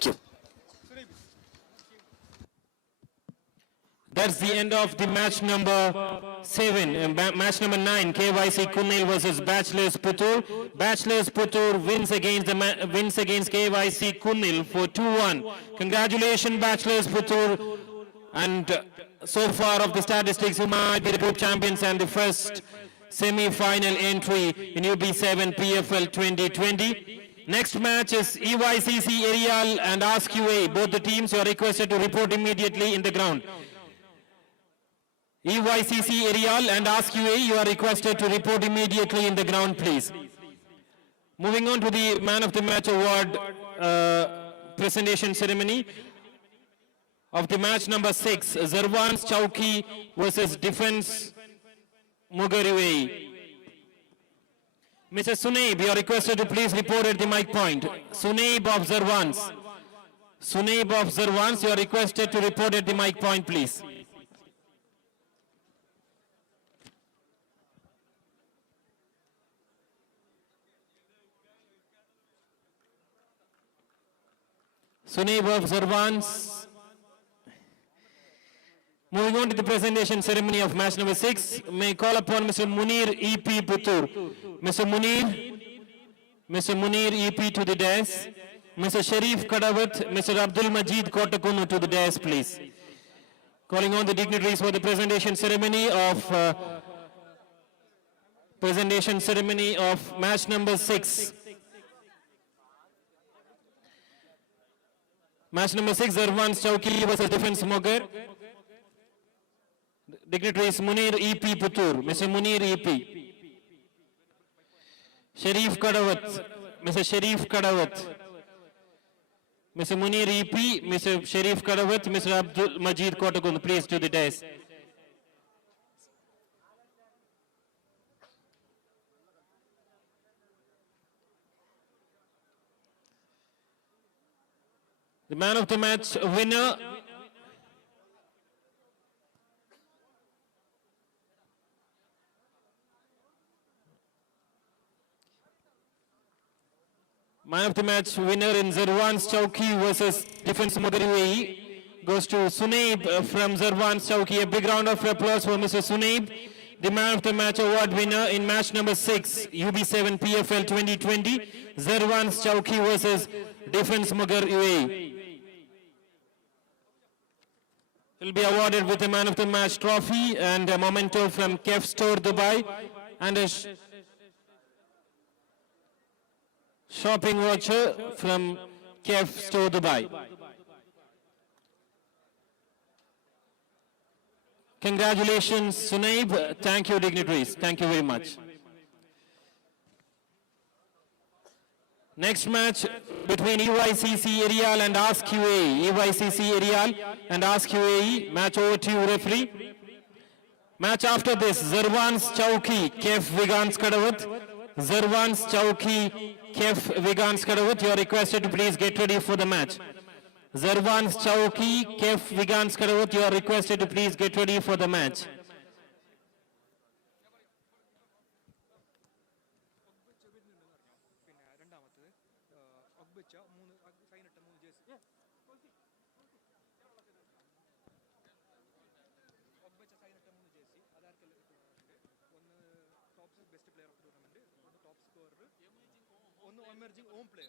Thank you. That's the end of the match number 7. Match number 9, KYC Kunnil versus Bachelors Puthur. Bachelors Puthur wins against KYC Kunnil for 2-1. Congratulations, Bachelors Puthur. And so far of the statistics, you might be the group champions and the first semi-final entry in UB7 PFL 2020. Next match is EYCC Aerial and AskUA. Both the teams are requested to report immediately in the ground. EYCC Aerial and AskUA, you are requested to report immediately in the ground, please. Moving on to the Man of the Match Award presentation ceremony of the match number 6, Zarwan's Chowki versus Defense Mugarivei. Mr. Sunaib, you are requested to please report at the mic point. Sunaib of Zarwans. Sunaib of Zarwans, you are requested to report at the mic point, please. Sunaib of Zarwans. Moving on to the presentation ceremony of match number 6, may I call upon Mr. Munir EP Puthur. Mr. Munir EP to the dais. Mr. Sharif Kadawat, Mr. Abdul Majid Kotakunu to the dais, please. Calling on the dignitaries for the presentation ceremony of match number 6. Match number 6, Zarwan's Chowki versus Defense Mogar. Dignitaries Munir EP Puthur, Mr. Munir EP. Sharif Kadawat, Mr. Sharif Kadawat. Mr. Munir EP, Mr. Sharif Kadawat, Mr. Abdul Majid Kotakund, please to the dais. The man of the match winner, in Zarwan's Chowki versus Defense Mugarivei goes to Sunaib from Zarwan's Chowki. A big round of applause for Mr. Sunaib, the man of the match award winner in match number 6, UB7 PFL 2020, Zarwan's Chowki versus Defense Mugarivei. Will be awarded with a man of the match trophy and a memento from KEF Store Dubai and a shopping voucher from KEF Store Dubai. Congratulations, Sunaib. Thank you, dignitaries. Thank you very much. Next match between EYCC Aerial and AskUA. EYCC Aerial and AskUA. Match over to you, referee. Match after this, Zarwan's Chowki, KEF Vigans Kadawat. Zarwan's Chowki, KEF Vigans Kadawat. You are requested to please get ready for the match. Zarwan's Chowki, KEF Vigans Kadawat. You are requested to please get ready for the match. Emerging home player.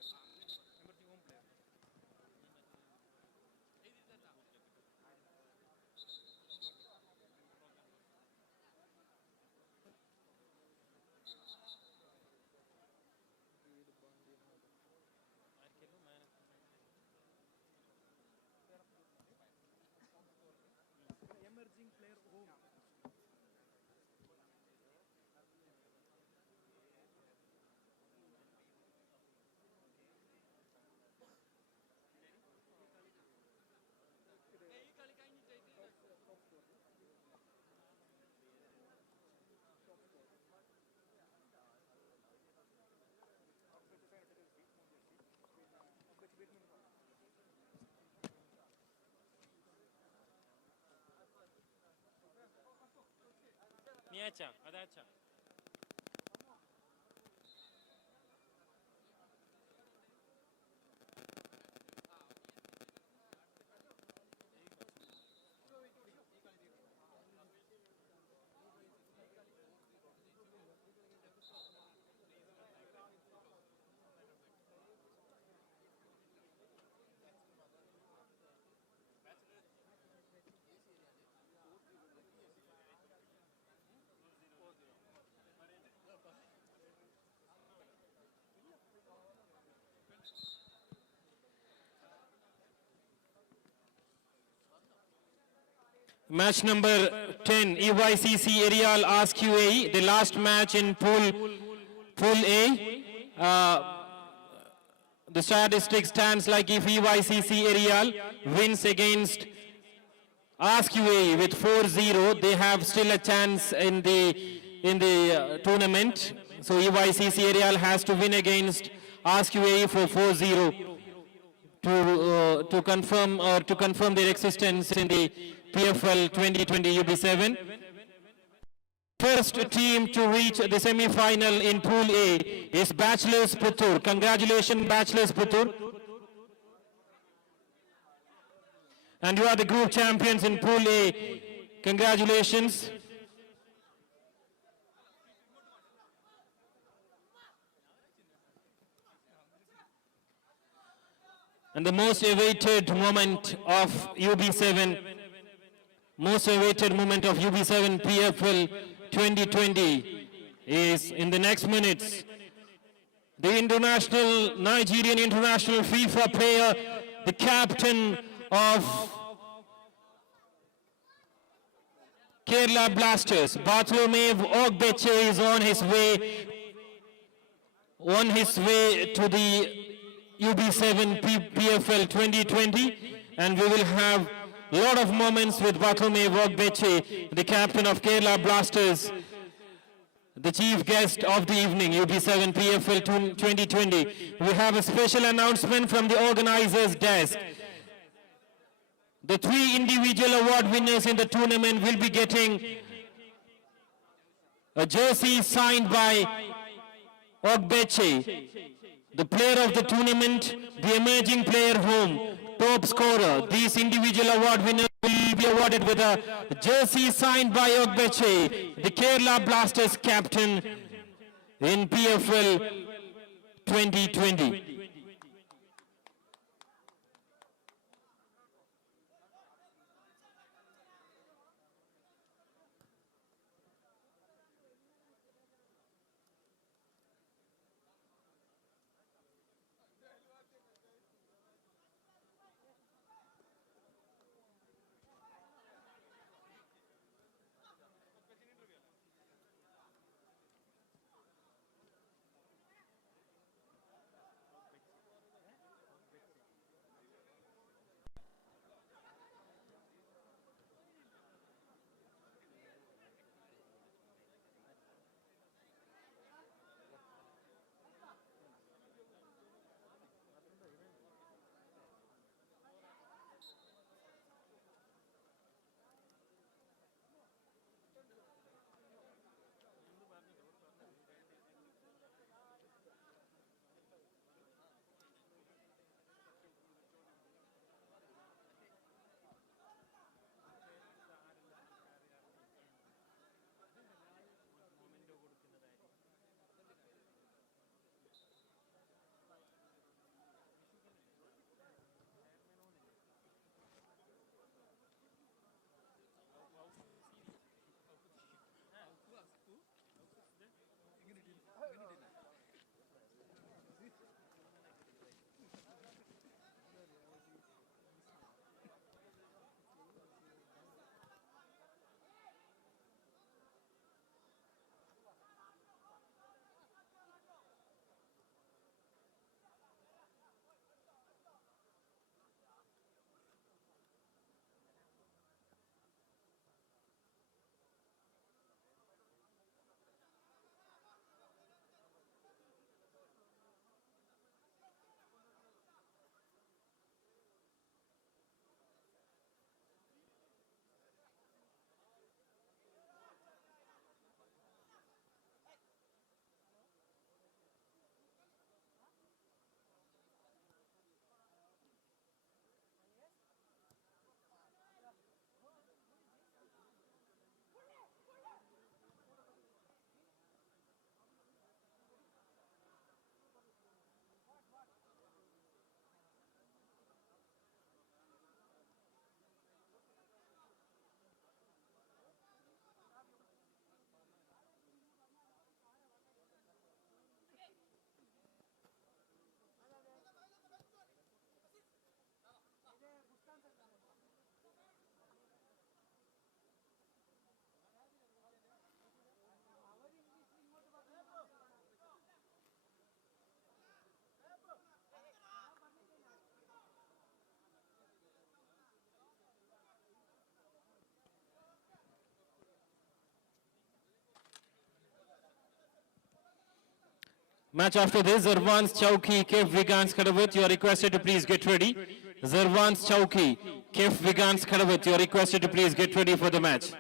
Niacha, adacha. Match number 10, EYCC Aerial Ask UAE, the last match in Pool A. The statistic stands like if EYCC Aerial wins against Ask UAE with 4-0, they have still a chance in the tournament. So EYCC Aerial has to win against Ask UAE for 4-0 to confirm their existence in the PFL 2020 UB7. First team to reach the semi-final in Pool A is Bachelors Puthur. Congratulations, Bachelors Puthur. And you are the group champions in Pool A. Congratulations. And the most awaited moment of UB7, most awaited moment of UB7 PFL 2020 is in the next minutes. The Nigerian international FIFA player, the captain of Kerala Blasters, Bartholomew Ogbeche, is on his way to the UB7 PFL 2020, and we will have a lot of moments with Bartholomew Ogbeche, the captain of Kerala Blasters, the chief guest of the evening, UB7 PFL 2020. We have a special announcement from the organizers' desk. The 3 individual award winners in the tournament will be getting a jersey signed by Ogbeche. The player of the tournament, the emerging player home, top scorer. These individual award winners will be awarded with a jersey signed by Ogbeche, the Kerala Blasters captain in PFL 2020. Match after this, Zarvans Chowki, Kef Vigans Khadawat, you are requested to please get ready. Zarvans Chowki, Kef Vigans Khadawat, you are requested to please get ready for the match.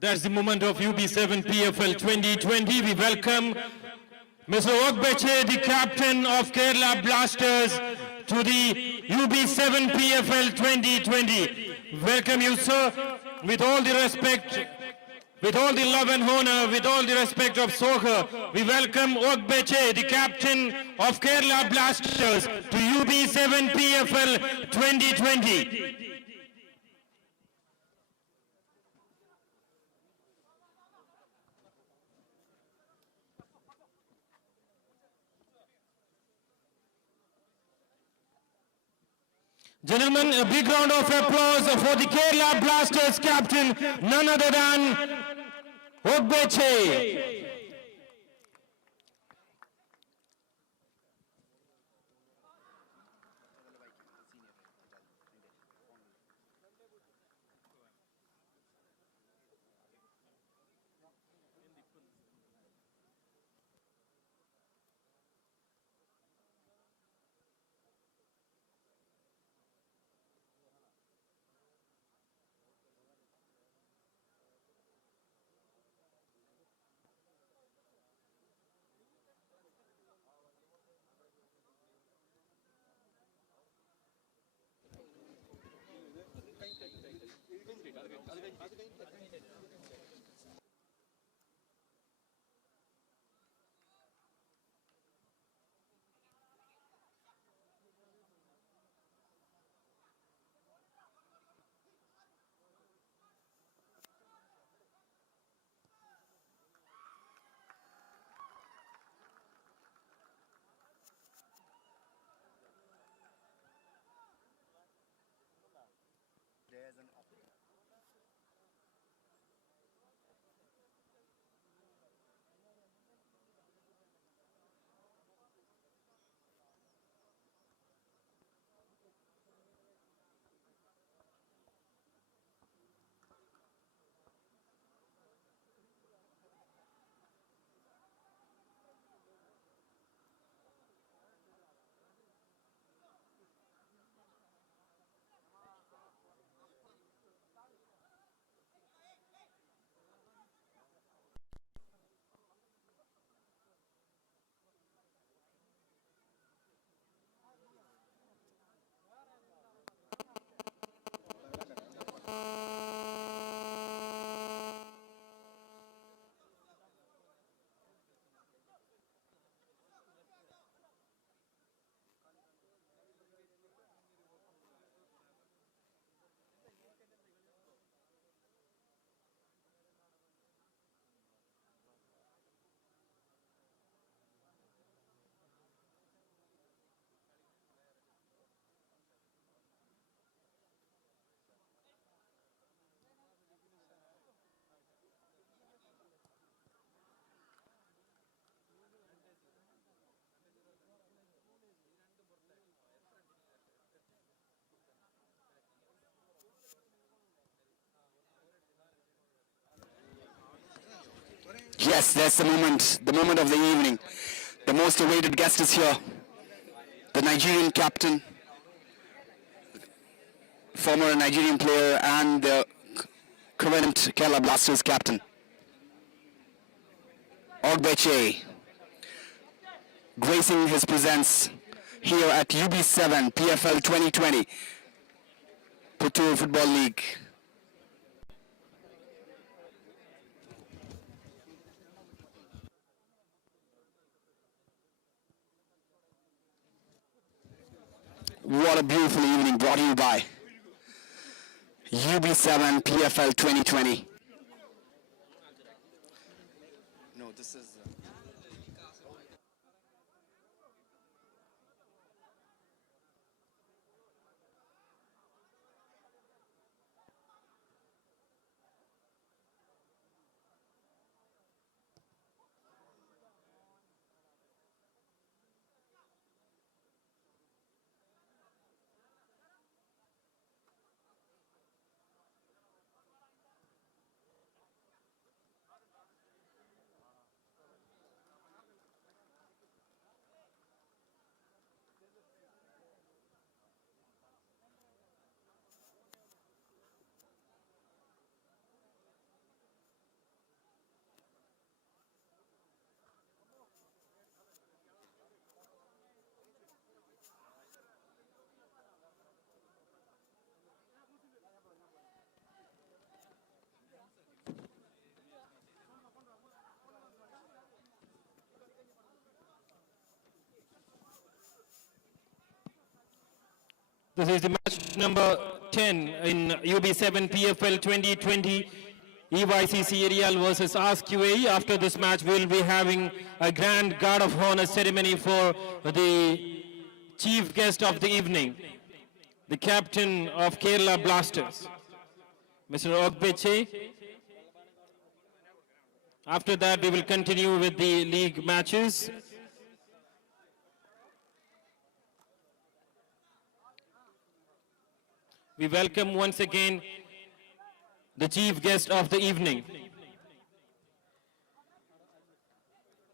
That's the moment of UB7 PFL 2020. We welcome Mr. Ogbeche, the captain of Kerala Blasters, to the UB7 PFL 2020. Welcome you, sir, with all the respect, with all the love and honor, with all the respect of soccer. We welcome Ogbeche, the captain of Kerala Blasters, to UB7 PFL 2020. Gentlemen, a big round of applause for the Kerala Blasters captain, none other than Ogbeche. There's an up. Yes, that's the moment of the evening. The most awaited guest is here. The Nigerian captain, former Nigerian player and the current Kerala Blasters captain. Ogbeche, gracing his presence here at UB7 PFL 2020, Puthur Football League. What a beautiful evening brought to you by UB7 PFL 2020. No, this is. This is the match number 10 in UB7 PFL 2020 EYCC Aerial versus Ask UAE. After this match, we will be having a grand guard of honor ceremony for the chief guest of the evening, the captain of Kerala Blasters, Mr. Ogbeche. After that, we will continue with the league matches. We welcome once again the chief guest of the evening,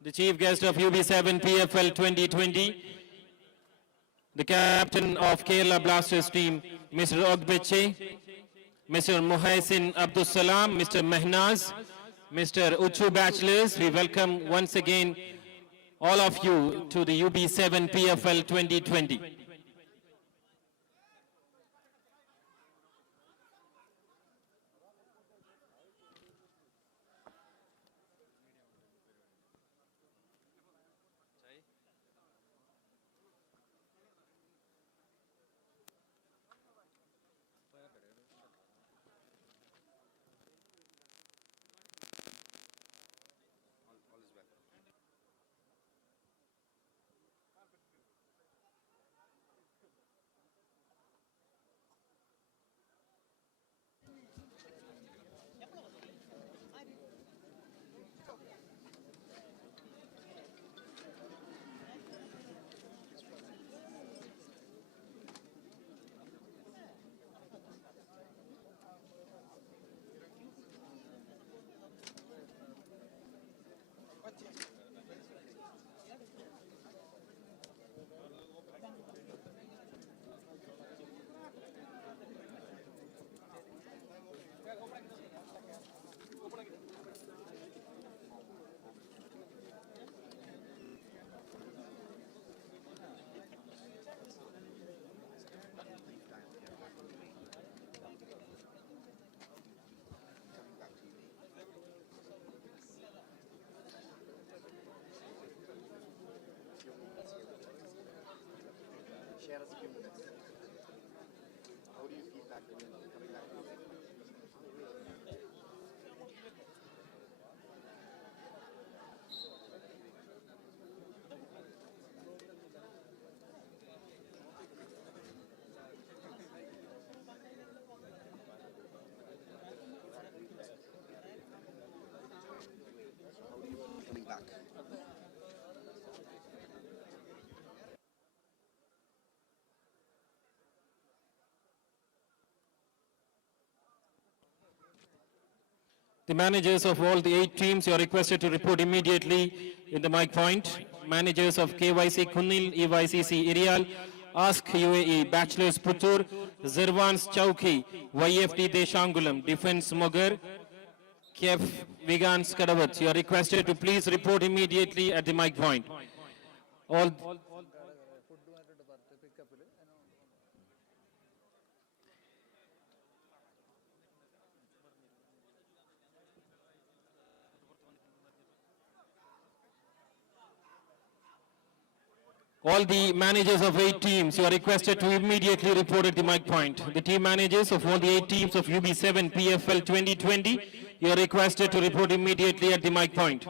the chief guest of UB7 PFL 2020, the captain of Kerala Blasters team, Mr. Ogbeche, Mr. Muhaisin Abdul Salam, Mr. Mehnaz, Mr. Uchu Bachelors. We welcome once again all of you to the UB7 PFL 2020. Share us a few minutes. How do you feel back when you're coming back? How do you feel coming back? The managers of all the 8 teams, you are requested to report immediately in the mic point. Managers of KYC Kunnil, EYCC Irial, Ask UAE, Bachelors Puthur, Zirvans Chowki, YFT Deshangulam, Defense Mogar, KF Vigans Kadavat. You are requested to please report immediately at the mic point. All the managers of 8 teams, you are requested to immediately report at the mic point. The team managers of all the 8 teams of UB7 PFL 2020, you are requested to report immediately at the mic point.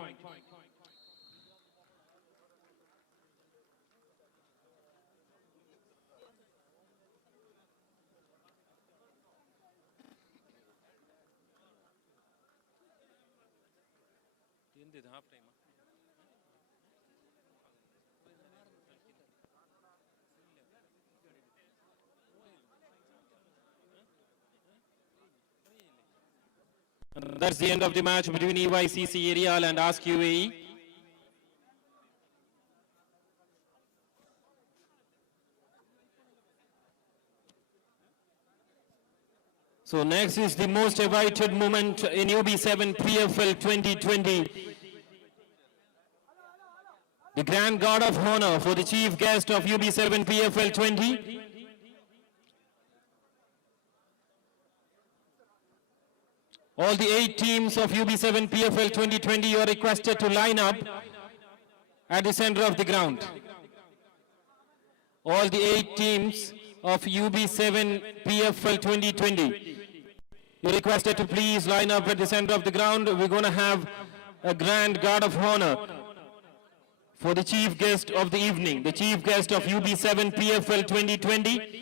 That's the end of the match between EYCC Irial and Ask UAE. So next is the most awaited moment in UB7 PFL 2020. The grand guard of honor for the chief guest of UB7 PFL 20. All the 8 teams of UB7 PFL 2020, you are requested to line up at the center of the ground. All the 8 teams of UB7 PFL 2020. You're requested to please line up at the center of the ground. We're going to have a grand guard of honor for the chief guest of the evening, the chief guest of UB7 PFL 2020.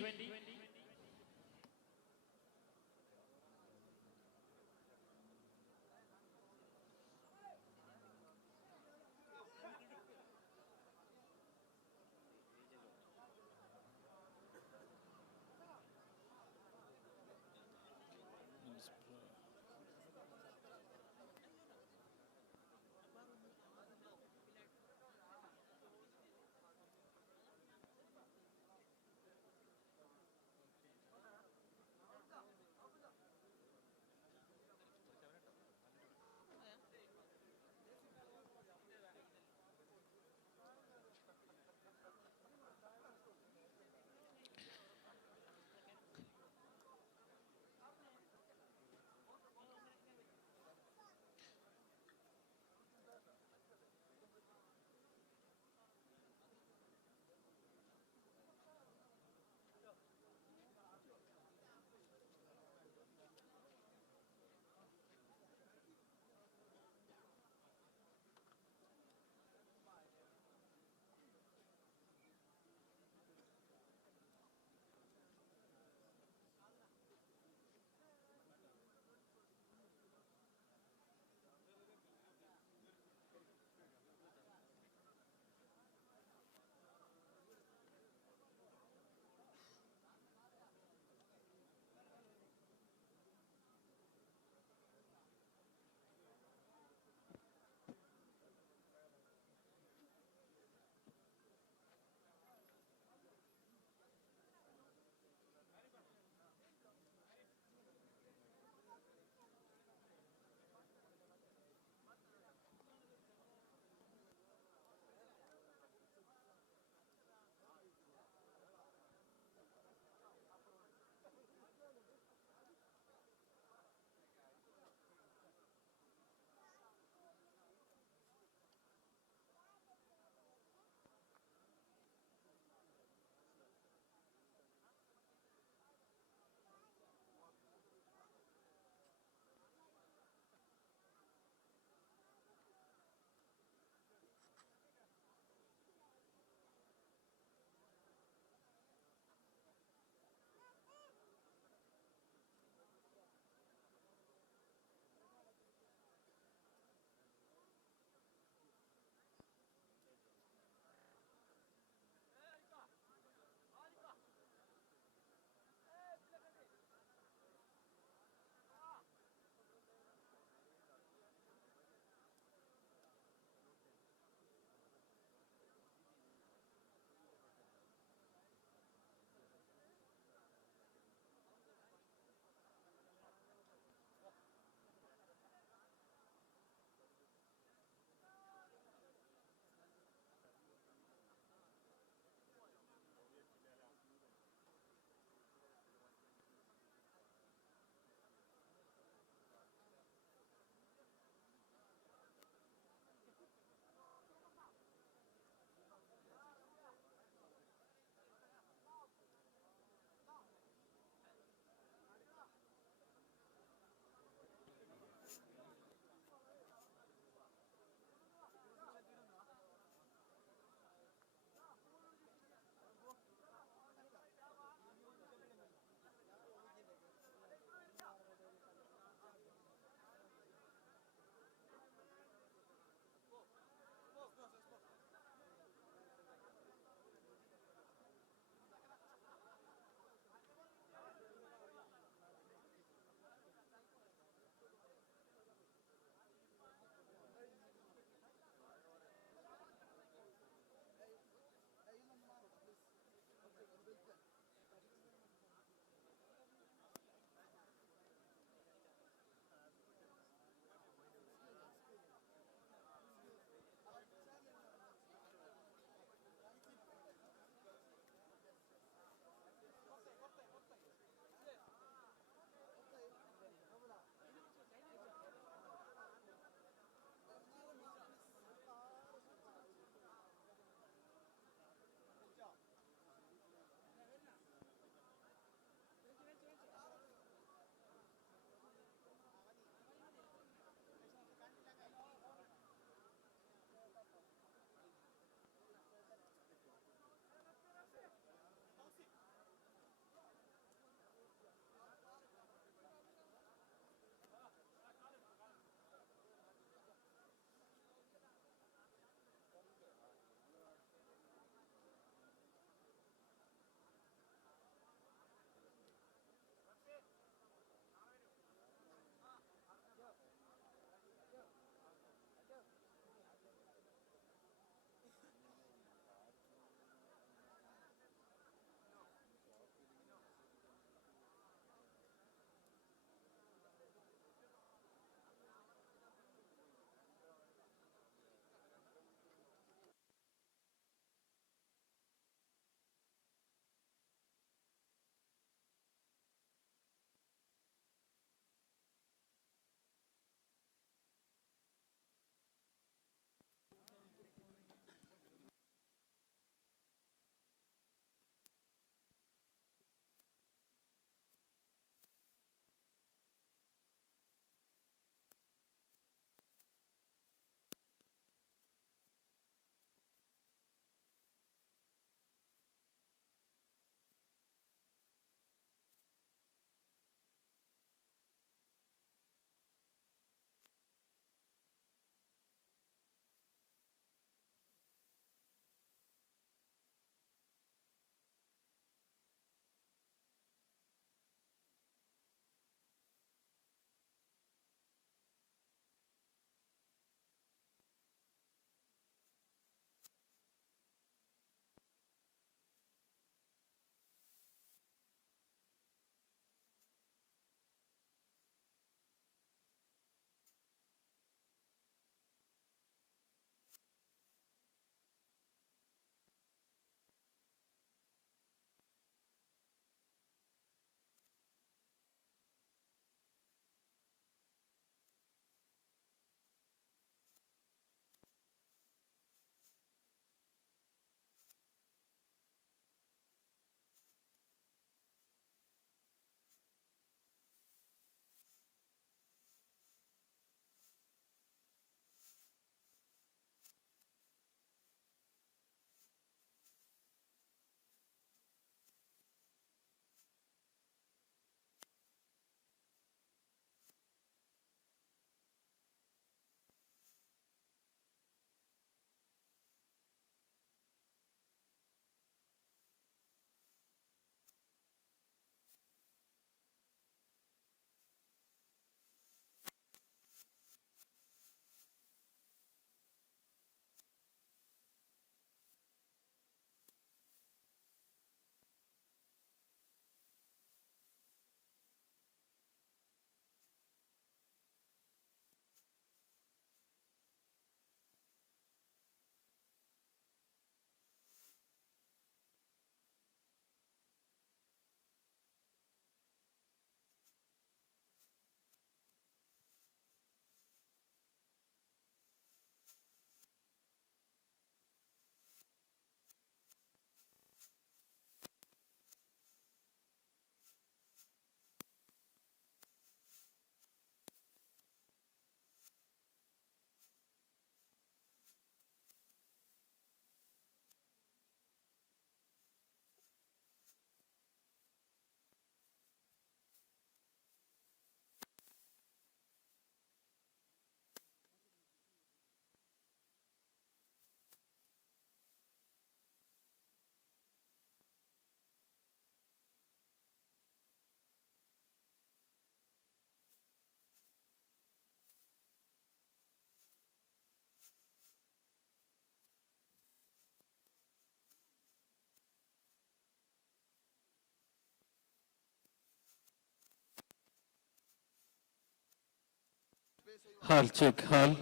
Hall, check, hall,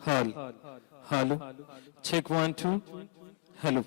hall, hello, check 1, 2, hello.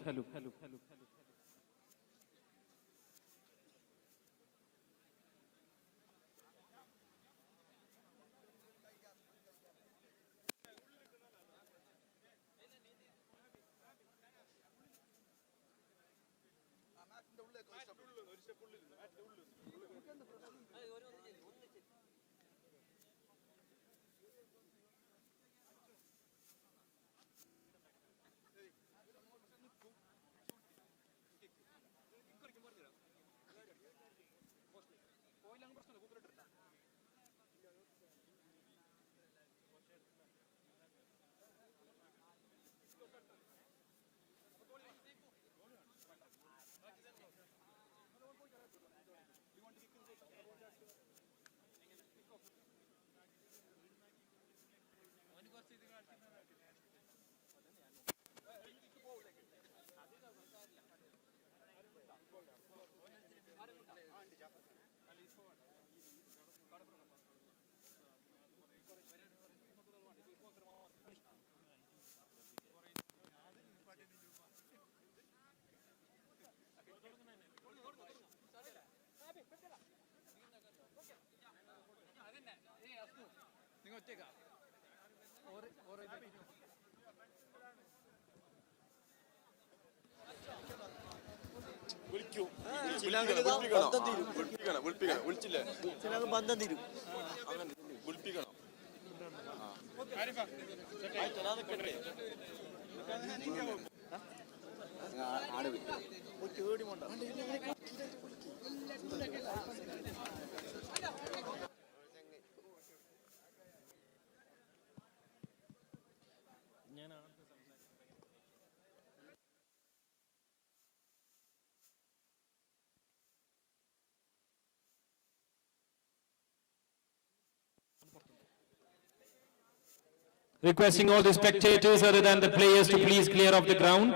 Requesting all the spectators other than the players to please clear of the ground.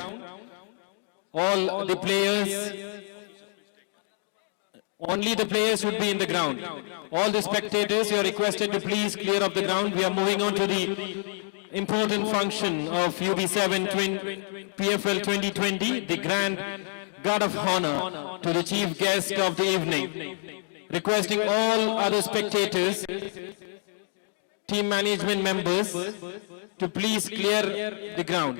All the players, only the players would be in the ground. All the spectators, you are requested to please clear of the ground. We are moving on to the important function of UB7 PFL 2020, the Grand Guard of Honor to the chief guest of the evening. Requesting all other spectators, team management members to please clear the ground.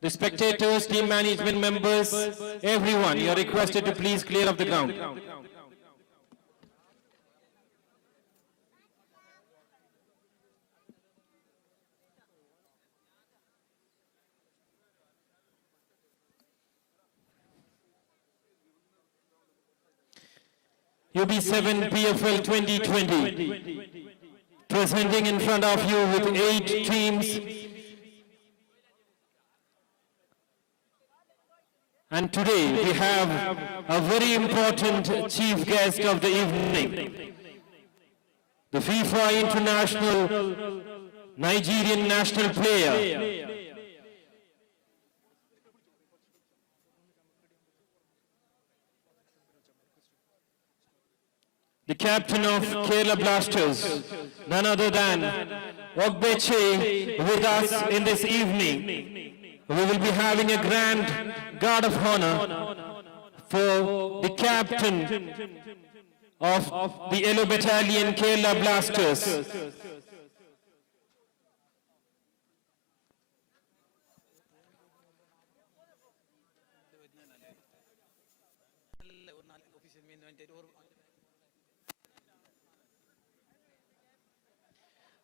The spectators, team management members, everyone, you are requested to please clear of the ground. UB7 PFL 2020, presenting in front of you with 8 teams. And today we have a very important chief guest of the evening, the FIFA International Nigerian national player, the captain of Kerala Blasters, none other than Ogbeche, with us in this evening. We will be having a grand guard of honor for the captain of the Yellow Battalion Kerala Blasters.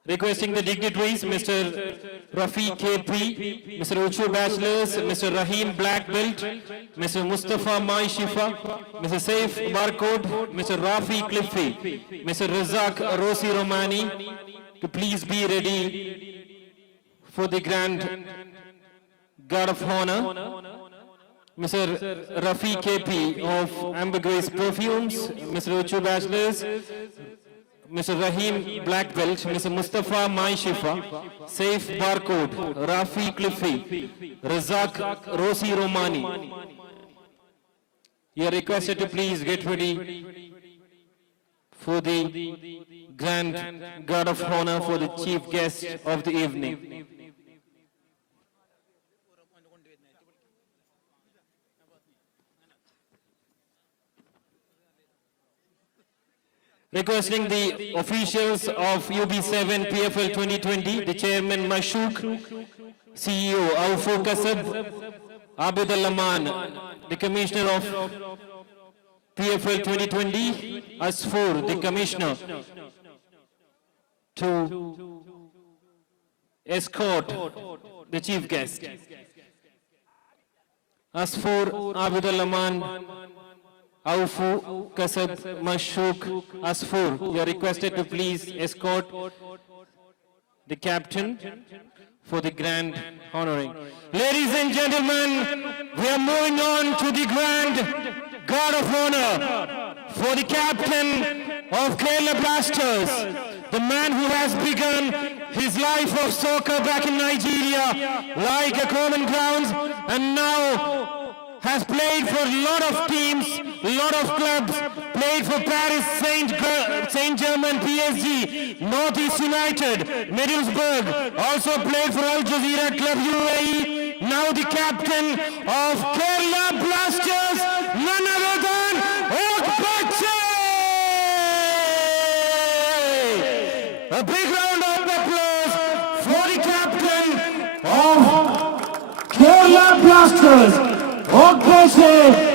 Requesting the dignitaries, Mr. Rafi KP, Mr. Uchu Bachelors, Mr. Rahim Black Belt, Mr. Mustafa Mai Shifa, Mr. Saif Barcode, Mr. Rafi Cliffy, Mr. Razak Rosi Romani, to please be ready for the Grand Guard of Honor. Mr. Rafi KP of Amber Grace Perfumes, Mr. Uchu Bachelors, Mr. Rahim Black Belt, Mr. Mustafa Mai Shifa, Saif Barcode, Rafi Cliffy, Razak Rosi Romani. You are requested to please get ready for the Grand guard of honor for the chief guest of the evening. Requesting the officials of UB7 PFL 2020, the chairman Mashouk, CEO Aufo Kasab, Abid Al-Aman, the commissioner of PFL 2020, Asfour, the commissioner, to escort the chief guest. Asfour, Abid Al-Aman, Aufo Kasab, Mashouk, Asfour, you are requested to please escort the captain for the grand honoring. Ladies and gentlemen, we are moving on to the grand guard of honor for the captain of Kerala Blasters, the man who has begun his life of soccer back in Nigeria like a common grounds and now has played for a lot of teams, a lot of clubs, played for Paris Saint-Germain, PSG, Northeast United, Middlesbrough, also played for Al Jazeera Club UAE, now the captain of Kerala Blasters, none other than Okbache! A big round of applause for the captain of Kerala Blasters. Okbache,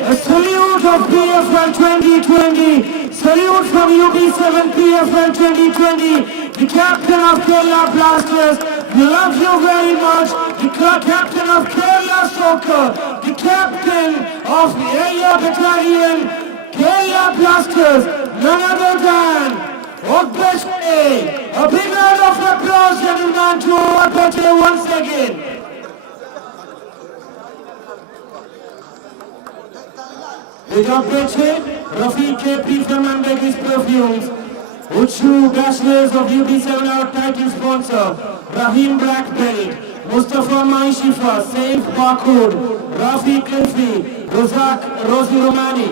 a salute of PFL 2020, salute from UB7 PFL 2020, the captain of Kerala Blasters. We love you very much, the captain of Kerala Soccer, the captain of the area battalion, Kerala Blasters, none other than Okbache. A big round of applause, gentlemen, to Okbache once again. Big Okbache, Rafiq KP from Ambegis Perfumes, Uchu Bachelors of UB7 our title sponsor, Rahim Black Belt, Mustafa Maishifa, Saif Bakud, Rafi Kilfi, Rozak Rosi Romani.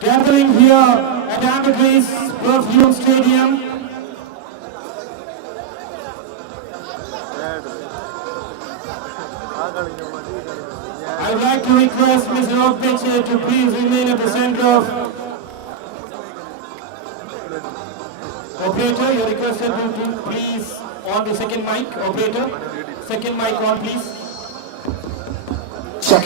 Gathering here at Ambegis Perfume Stadium. I would like to request Mr. Okbache to please remain at the center of... Operator, you are requested to please on the second mic. Operator, second mic on please. Check.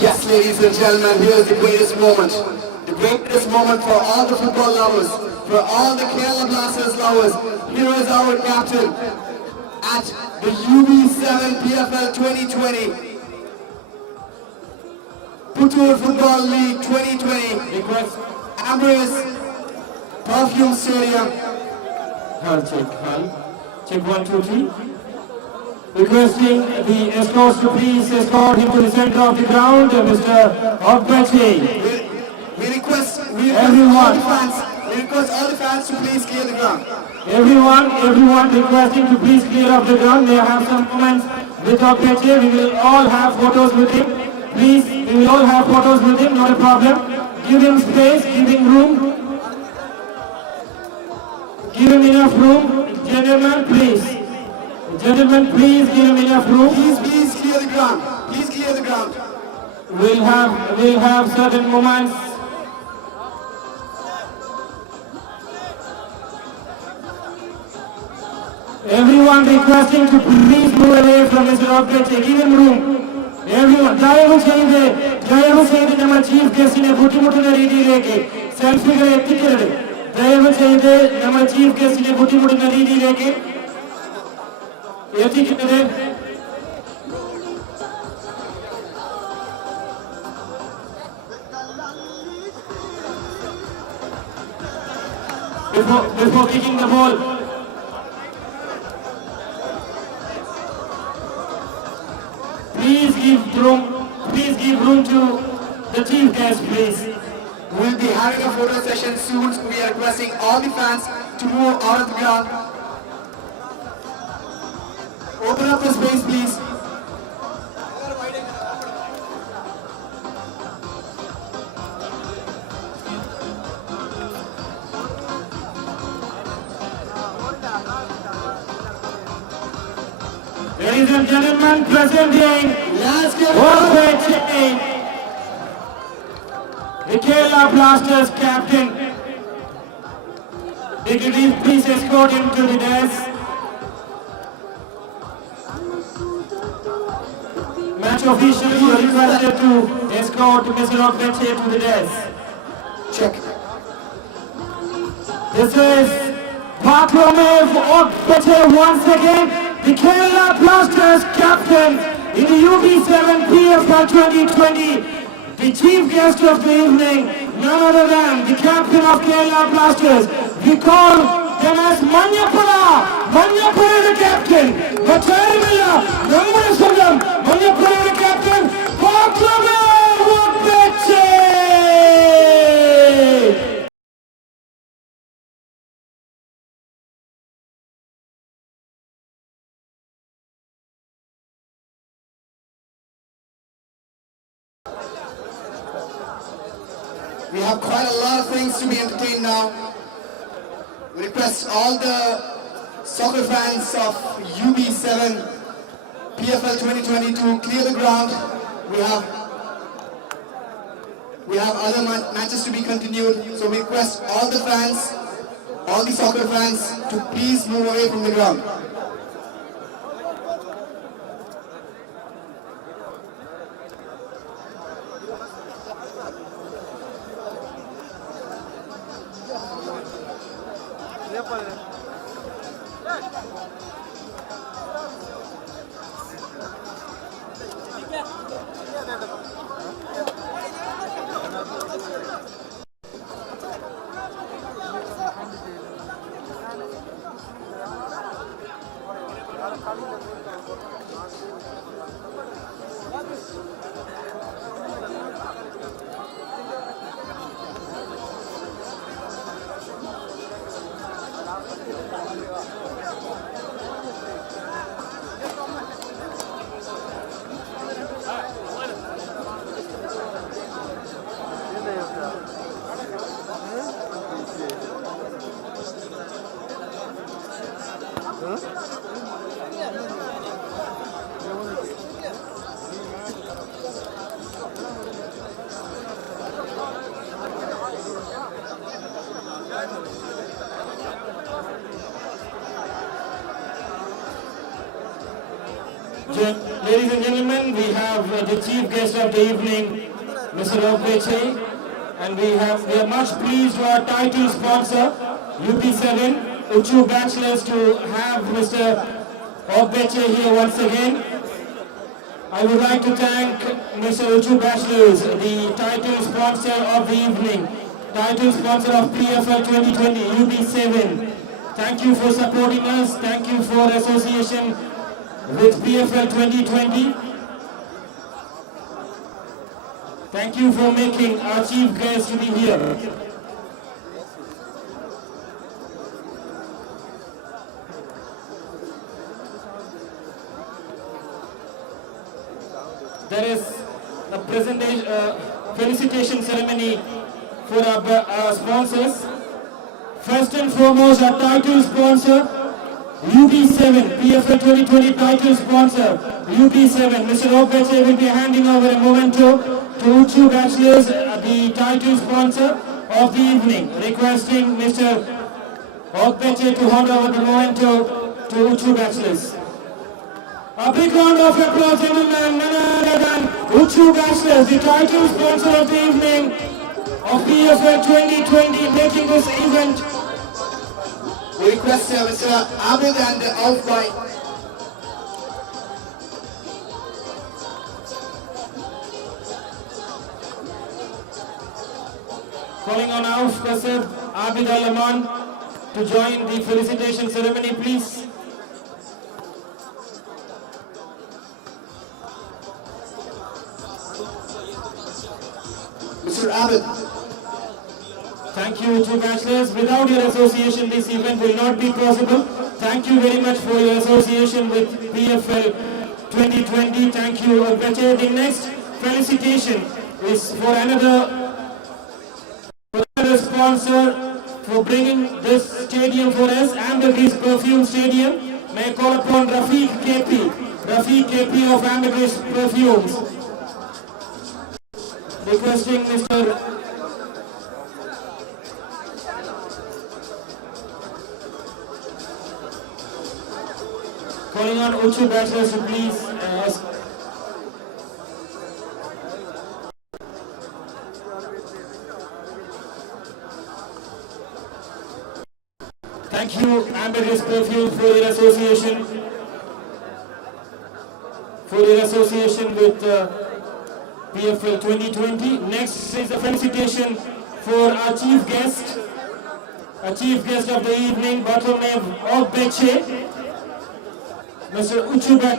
Yes, ladies and gentlemen, here is the greatest moment. The greatest moment for all the football lovers, for all the Kerala Blasters lovers. Here is our captain at the UB7 PFL 2020 Puthur Football League 2020 Request. Ambrose Perfume Stadium. Check 1, 2, 3. Requesting the escorts to please escort him to the center of the ground, Mr. Okbache. We request Everyone. all the fans to please clear the ground. Everyone requesting to please clear up the ground. They have some moments with Okbache. We will all have photos with him. Please, we will all have photos with him, not a problem. Give him space, give him room. Give him enough room. Gentlemen, please. Gentlemen, please give him enough room. Please clear the ground. Please clear the ground. We'll have certain moments. Everyone requesting to please move away from Mr. Okbache. Give him room. Everyone, Dayavu Chayde, Nama Chief Guest in a Butimutuna Ridi selfie Etikere. Dayavu Chayde, Nama Chief Guest in a Butimutuna Ridi Etikere. Before kicking the ball, please give room to the chief guest, please. We'll be having a photo session soon, so we are requesting all the fans to move out of the ground. Open up the space, please. Ladies and gentlemen, presenting Let's give it up. Orbit, the Kerala Blasters captain. Dignitaries, please escort him to the desk. Match officials, you are requested to escort Mr. Orbit to the desk. Check. This is Bartolome Orbit once again, the Kerala Blasters captain in the UB7 PFL 2020. The chief guest of the evening, none other than the captain of Kerala Blasters. We call them as Manyapura. Manyapura the captain. Matarivilla, Namara Sundam, Manyapura the captain. Bartolome Orbit. We have quite a lot of things to be entertained now. We request all the soccer fans of UB7 PFL 2020 to clear the ground. We have other matches to be continued, so we request all the fans, all the soccer fans to please move away from the ground. Ladies and gentlemen, we have the chief guest of the evening, Mr. Orbit, and we are much pleased to our title sponsor, UB7, Uchu Bachelors, to have Mr. Orbit here once again. I would like to thank Mr. Uchu Bachelors, the title sponsor of the evening, title sponsor of PFL 2020, UB7. Thank you for supporting us. Thank you for association with PFL 2020. Thank you for making our chief guest to be here. There is a presentation, felicitation ceremony for our sponsors. First and foremost, our title sponsor, UB7, PFL 2020 title sponsor, UB7. Mr. Orbit will be handing over a memento to Uchu Bachelors, the title sponsor of the evening, requesting Mr. Orbit to hand over the memento to Uchu Bachelors. A big round of applause, gentlemen, none other than Uchu Bachelors, the title sponsor of the evening of PFL 2020, making this event. We request Mr. Abid and Aufbai. Calling on Auf Kasib, Abid Al-Aman to join the felicitation ceremony, please. Mr. Abid. Thank you, Uchu Bachelors. Without your association, this event will not be possible. Thank you very much for your association with PFL 2020. Thank you, Orbit. The next felicitation is for another sponsor for bringing this stadium for us, Ambergris Perfume Stadium. May I call upon Rafiq KP. Rafi KP of Ambergris Perfumes. Requesting Mr. Calling on Uchu bachelors to please thank you Ambergris Perfume for your association with PFL 2020. Next is a felicitation for our chief guest of the evening, Bartolome Ogbeche. Mr. Uchubak,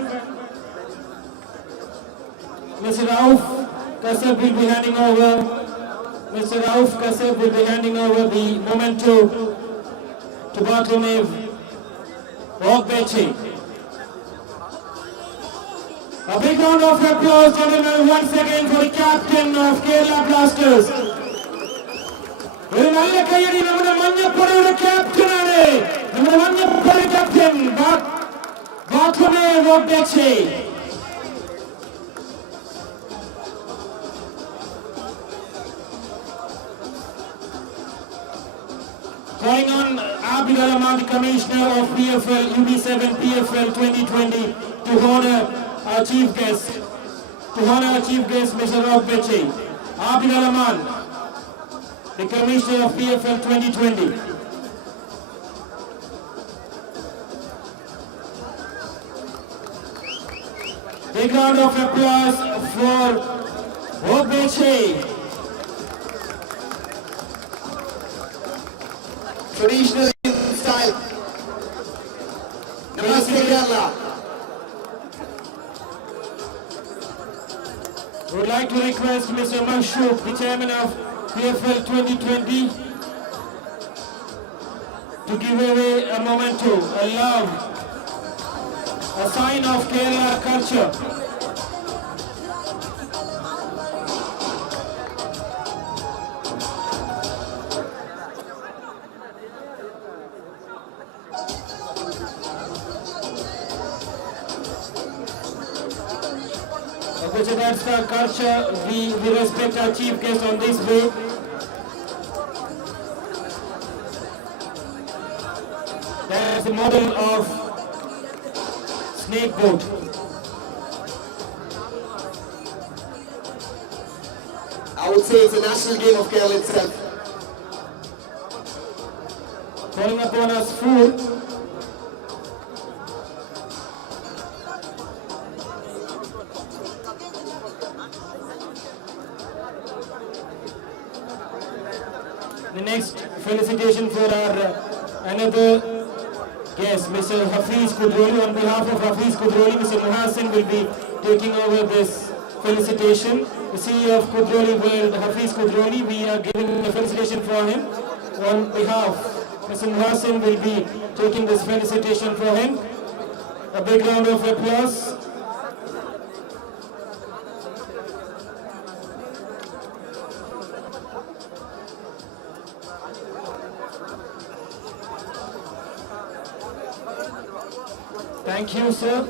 Mr. Rauf Kasab will be handing over. Mr. Rauf Kasab will be handing over the memento to Bartolome Ogbeche. A big round of applause, gentlemen, once again for the captain of Kerala Blasters. ഒരു നല്ല കയ്യടി നമ്മുടെ മഞ്ഞപ്പടയുടെ ക്യാപ്റ്റനാണ്, നമ്മുടെ മഞ്ഞപ്പട captain Bartolome Ogbeche. Calling on Abid Alaman, the commissioner of PFL UB7 PFL 2020, to honor our chief guest, Mr. Ogbeche. Abid Alaman, the commissioner of PFL 2020. Big round of applause for Ogbeche. Traditional style. Namaste Kerala. We would like to request Mr. Mashuk, the chairman of PFL 2020, to give away a memento, a love, a sign of Kerala culture. Okay, that's the culture. We respect our chief guest on this way. That's the model of snake boat. I would say it's a national game of Kerala itself. Calling upon us food. The next felicitation for our another guest, Mr. Hafiz Kudroli. On behalf of Hafiz Kudroli, Mr. Muhassin will be taking over this felicitation. The CEO of Kudroli World, Hafiz Kudroli, we are giving a felicitation for him. On behalf, Mr. Muhassin will be taking this felicitation for him. A big round of applause. Thank you, sir.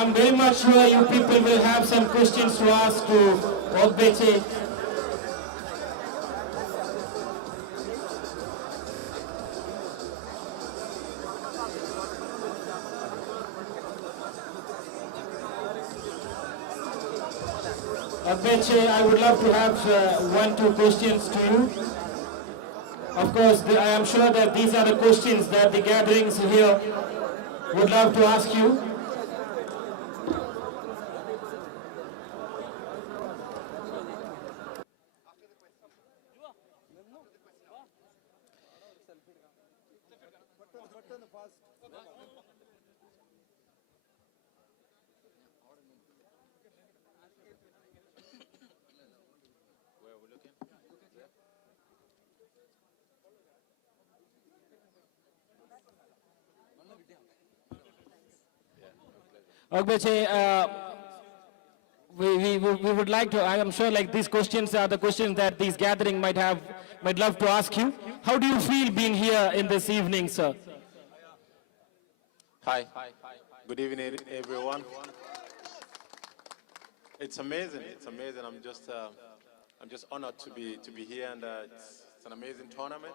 I'm very much sure you people will have some questions to ask to Ogbeche. Ogbeche, I would love to have 1-2 questions to you. Of course, I am sure that these are the questions that the gatherings here would love to ask you. Ogbeche, we would like to, I am sure like these questions are the questions that this gathering might love to ask you. How do you feel being here in this evening, sir? Hi. Good evening, everyone. It's amazing. It's amazing. I'm just honored to be here, and it's an amazing tournament.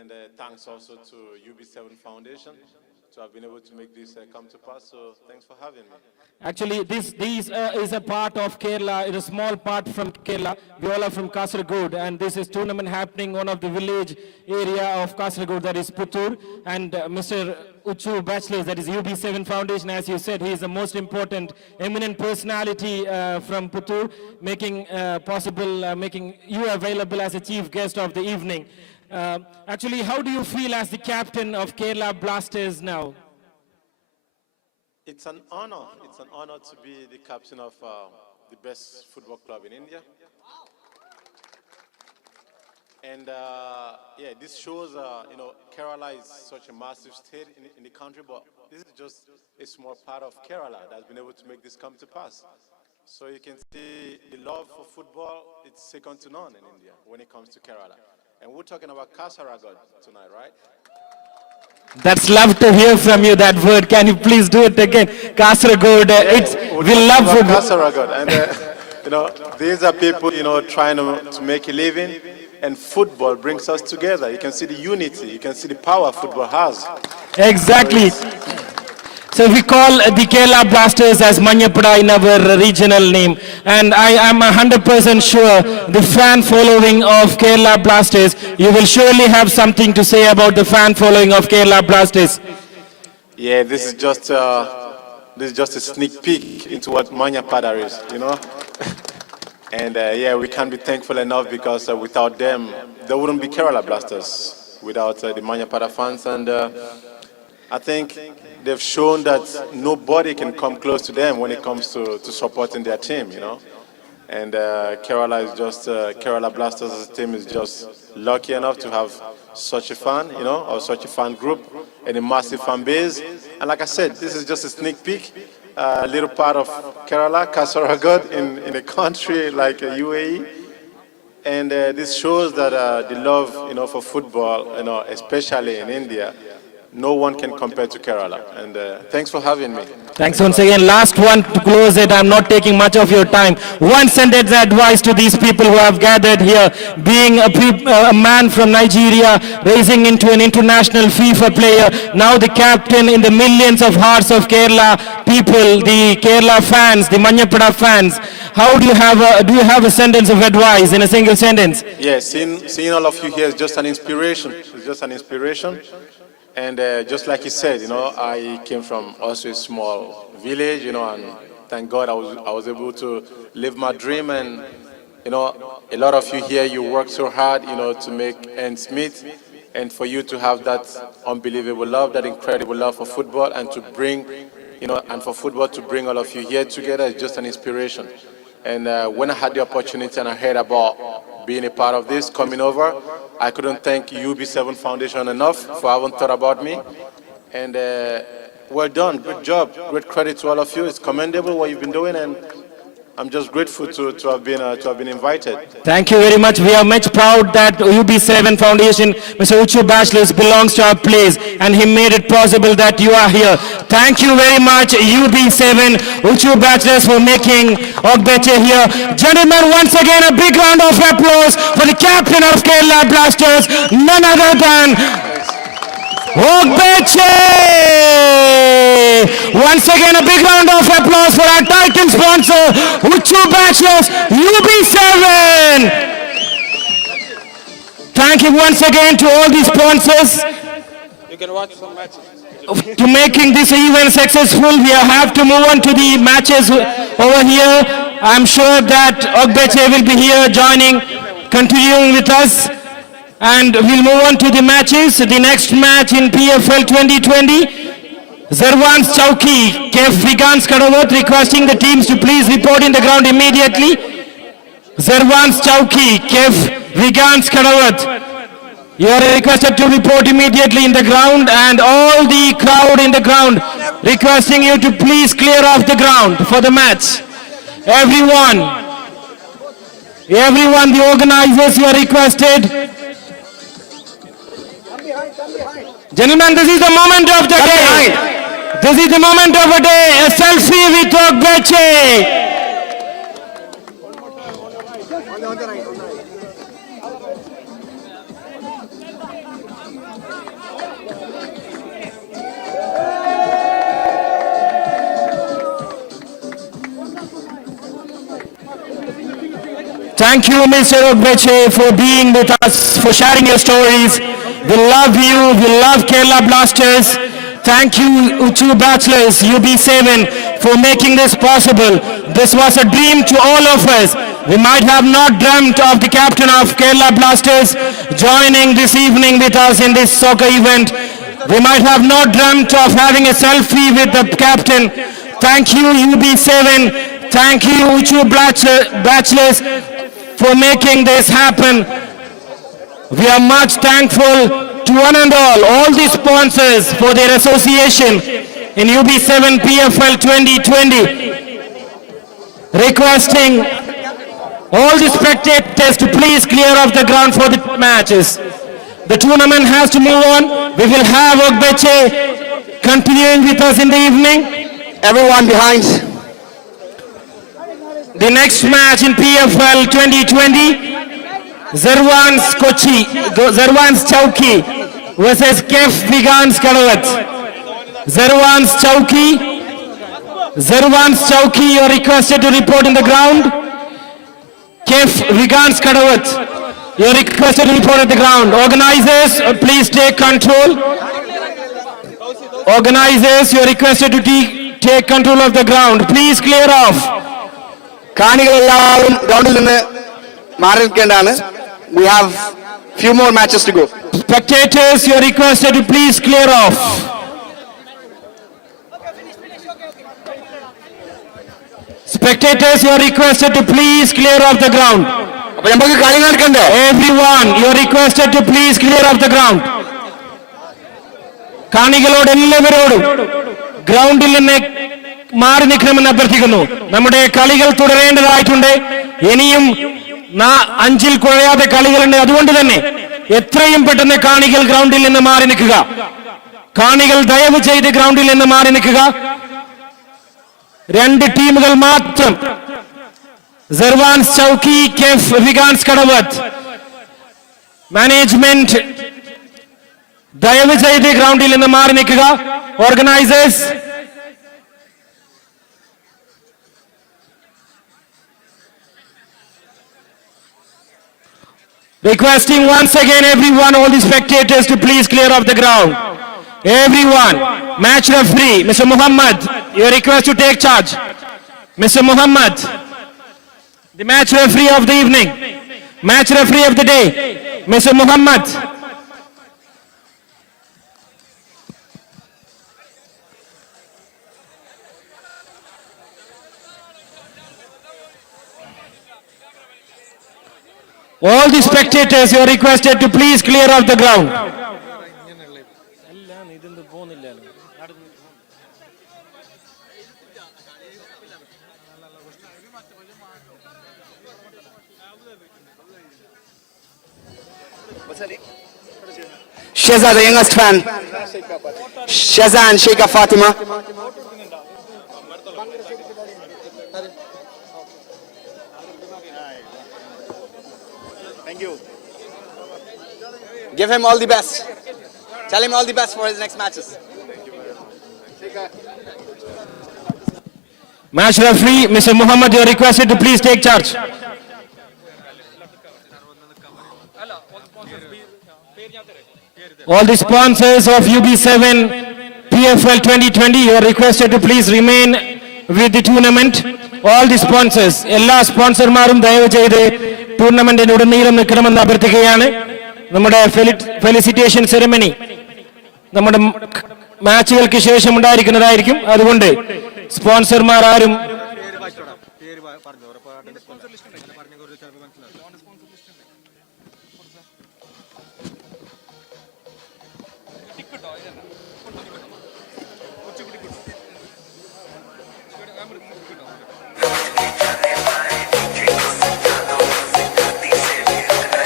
And thanks also to UB7 Foundation to have been able to make this come to pass. So thanks for having me. Actually, this is a part of Kerala, it's a small part from Kerala. We all are from Kasaragod, and this is tournament happening one of the village area of Kasaragod, that is Puthur. And Mr. Uchu Bachelors, that is UB7 Foundation, as you said, he is the most important, eminent personality from Puthur, making possible, making you available as a chief guest of the evening. Actually, how do you feel as the captain of Kerala Blasters now? It's an honor. It's an honor to be the captain of the best football club in India. And yeah, this shows, Kerala is such a massive state in the country, but this is just a small part of Kerala that's been able to make this come to pass. So you can see the love for football, it's second to none in India when it comes to Kerala. And we're talking about Kasaragod tonight, right? That's love to hear from you, that word. Can you please do it again? Kasaragod, we love football. Kasaragod. And, these are people, trying to make a living. And football brings us together. You can see the unity. You can see the power football has. Exactly. So we call the Kerala Blasters as Manyapada in our regional name. And I am 100% sure the fan following of Kerala Blasters, you will surely have something to say about the fan following of Kerala Blasters. Yeah, this is just a sneak peek into what Manyapada is, And yeah, we can't be thankful enough because without them, there wouldn't be Kerala Blasters without the Manyapada fans. And I think they've shown that nobody can come close to them when it comes to supporting their team, And Kerala is just, Kerala Blasters team is just lucky enough to have such a fan, or such a fan group and a massive fan base. And like I said, this is just a sneak peek. A little part of Kerala, Kasaragod, in a country like UAE. And this shows that the love, for football, especially in India, no one can compare to Kerala. And thanks for having me. Thanks once again. Last one to close it. I'm not taking much of your time. One sentence advice to these people who have gathered here, being a man from Nigeria, raising into an international FIFA player, now the captain in the millions of hearts of Kerala people, the Kerala fans, the Manyapada fans. How do you have a sentence of advice in a single sentence? Yes, seeing all of you here is just an inspiration. It's just an inspiration. And just like you said, I came from also a small village, and thank God I was able to live my dream. And, a lot of you here, you work so hard, to make ends meet. And for you to have that unbelievable love, that incredible love for football, and to bring, and for football to bring all of you here together is just an inspiration. And when I had the opportunity and I heard about being a part of this, coming over, I couldn't thank UB7 Foundation enough for having thought about me. And well done, good job, great credit to all of you. It's commendable what you've been doing, and I'm just grateful to have been invited. Thank you very much. We are much proud that UB7 Foundation, Mr. Uchu Bachelors, belongs to our place, and he made it possible that you are here. Thank you very much, UB7, Uchu Bachelors, for making Ogbeche here. Gentlemen, once again, a big round of applause for the captain of Kerala Blasters, none other than Ogbeche! Once again, a big round of applause for our title sponsor, Uchu Bachelors, UB7. Thank you once again to all the sponsors. You can watch some matches. To making this event successful, we have to move on to the matches over here. I'm sure that Ogbeche will be here joining, continuing with us. And we'll move on to the matches. The next match in PFL 2020. Zarwan's Chowki, KF Vigans Kadawat, requesting the teams to please report in the ground immediately. Zarwan's Chowki, KF Vigans Kadawat. You are requested to report immediately in the ground, and all the crowd in the ground requesting you to please clear off the ground for the match. Everyone, the organizers, you are requested. Gentlemen, this is the moment of the day. This is the moment of the day. A selfie with Ogbeche. Thank you, Mr. Ogbeche, for being with us, for sharing your stories. We love you. We love Kerala Blasters. Thank you, Uchu Bachelors, UB7, for making this possible. This was a dream to all of us. We might have not dreamt of the captain of Kerala Blasters joining this evening with us in this soccer event. We might have not dreamt of having a selfie with the captain. Thank you, UB7. Thank you, Uchu Bachelors, for making this happen. We are much thankful to one and all the sponsors for their association in UB7 PFL 2020. Requesting all the spectators to please clear off the ground for the matches. The tournament has to move on. We will have Ogbeche continuing with us in the evening. Everyone behind. The next match in PFL 2020, Zarwan's Chowki versus Kef Vigans Kadavat. Zarwan's Chowki, you are requested to report in the ground. Kef Vigans Kadavat, you are requested to report at the ground. Organizers, please take control. Organizers, you are requested to take control of the ground. Please clear off. കാണികളെല്ലാവരും ഗ്രൗണ്ടിൽ നിന്ന് മാറി നിൽക്കേണ്ടതാണ്. We have few more matches to go. Spectators, you are requested to please clear off. Spectators, you are requested to please clear off the ground. അപ്പോൾ നമുക്ക് കളി നടക്കണ്ടേ? Everyone, you are requested to please clear off the ground. കാണികളോട് എല്ലാവരോടും ഗ്രൗണ്ടിൽ നിന്ന് മാറി നിൽക്കണമെന്ന് അഭ്യർത്ഥിക്കുന്നു. നമ്മുടെ കളികൾ തുടരേണ്ടതായിട്ടുണ്ട്. ഇനിയും 5 കുഴയാതെ കളികളുണ്ട്. അതുകൊണ്ട് തന്നെ എത്രയും പെട്ടെന്ന് കാണികൾ ഗ്രൗണ്ടിൽ നിന്ന് മാറി നിൽക്കുക. കാണികൾ ദയവ് ചെയ്ത് ഗ്രൗണ്ടിൽ നിന്ന് മാറി നിൽക്കുക. 2 ടീമുകൾ മാത്രം. സർവാൻസ് ചൗക്കി, കെഫ് വിഗാൻസ് കടവത്ത്. മാനേജ്മെന്റ് ദയവ് ചെയ്ത് ഗ്രൗണ്ടിൽ നിന്ന് മാറി നിൽക്കുക. Organisers, requesting once again everyone, all the spectators, to please clear off the ground. Everyone, match referee, Mr. Muhammad, you are requested to take charge. Mr. Muhammad, the match referee of the evening, match referee of the day, Mr. Muhammad. All the spectators, you are requested to please clear off the ground. Sheza, the youngest fan. Sheza and Sheikha Fatima. Thank you. Give him all the best. Tell him all the best for his next matches. Match referee, Mr. Muhammad, you are requested to please take charge. All the sponsors of UB7 PFL 2020, you are requested to please remain with the tournament. All the sponsors, എല്ലാ സ്പോൺസർമാരും ദയവ് ചെയ്ത് ടൂർണമെന്റിന് ഉടനീളം നിൽക്കണമെന്ന് അഭ്യർത്ഥിക്കുകയാണ്. നമ്മുടെ felicitation ceremony നമ്മുടെ മാച്ചുകൾക്ക് ശേഷം ഉണ്ടായിരിക്കുന്നതായിരിക്കും. അതുകൊണ്ട് സ്പോൺസർമാർ ആരും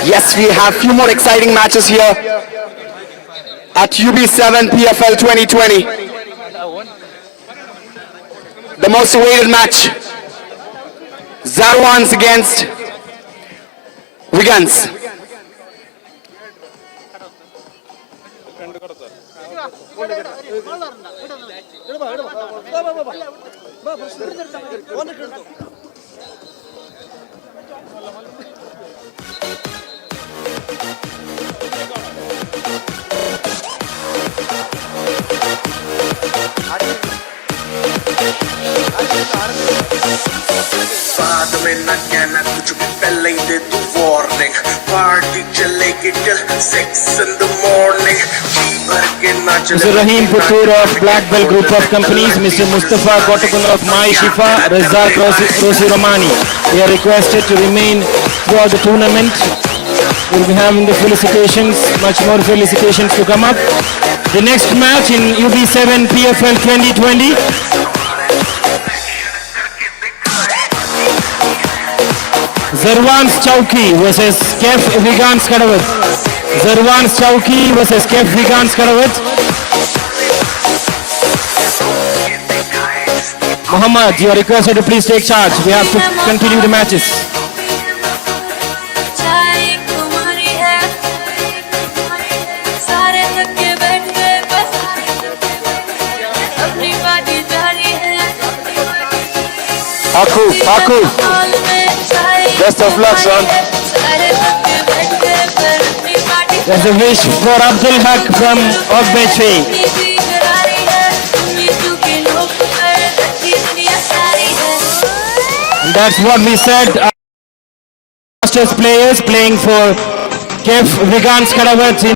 Yes, we have few more exciting matches here at UB7 PFL 2020. The most awaited match. Zarwans against Vegans. बाद में न कहना कुछ भी पहले ही दे तू वार्निंग पार्टी चलेगी till 6 in the morning जी भर के ना चले Mr. Rahim Puthur of Black Belt Group of Companies, Mr. Mustafa Kotakun of Mai Shifa, Razak Rosi Romani. They are requested to remain throughout the tournament. We'll be having the felicitations, much more felicitations to come up. The next match in UB7 PFL 2020. Zarwans Chowki versus Kef Vigans Kadavat. Zarwans Chowki versus Kef Vigans Kadavat. Muhammad, you are requested to please take charge. We have to continue the matches. Haku, best of luck, son. There's a wish for Abdul Haq from Ogbeche. And that's what we said. Our Masters players playing for Kef Vigans Kadavat.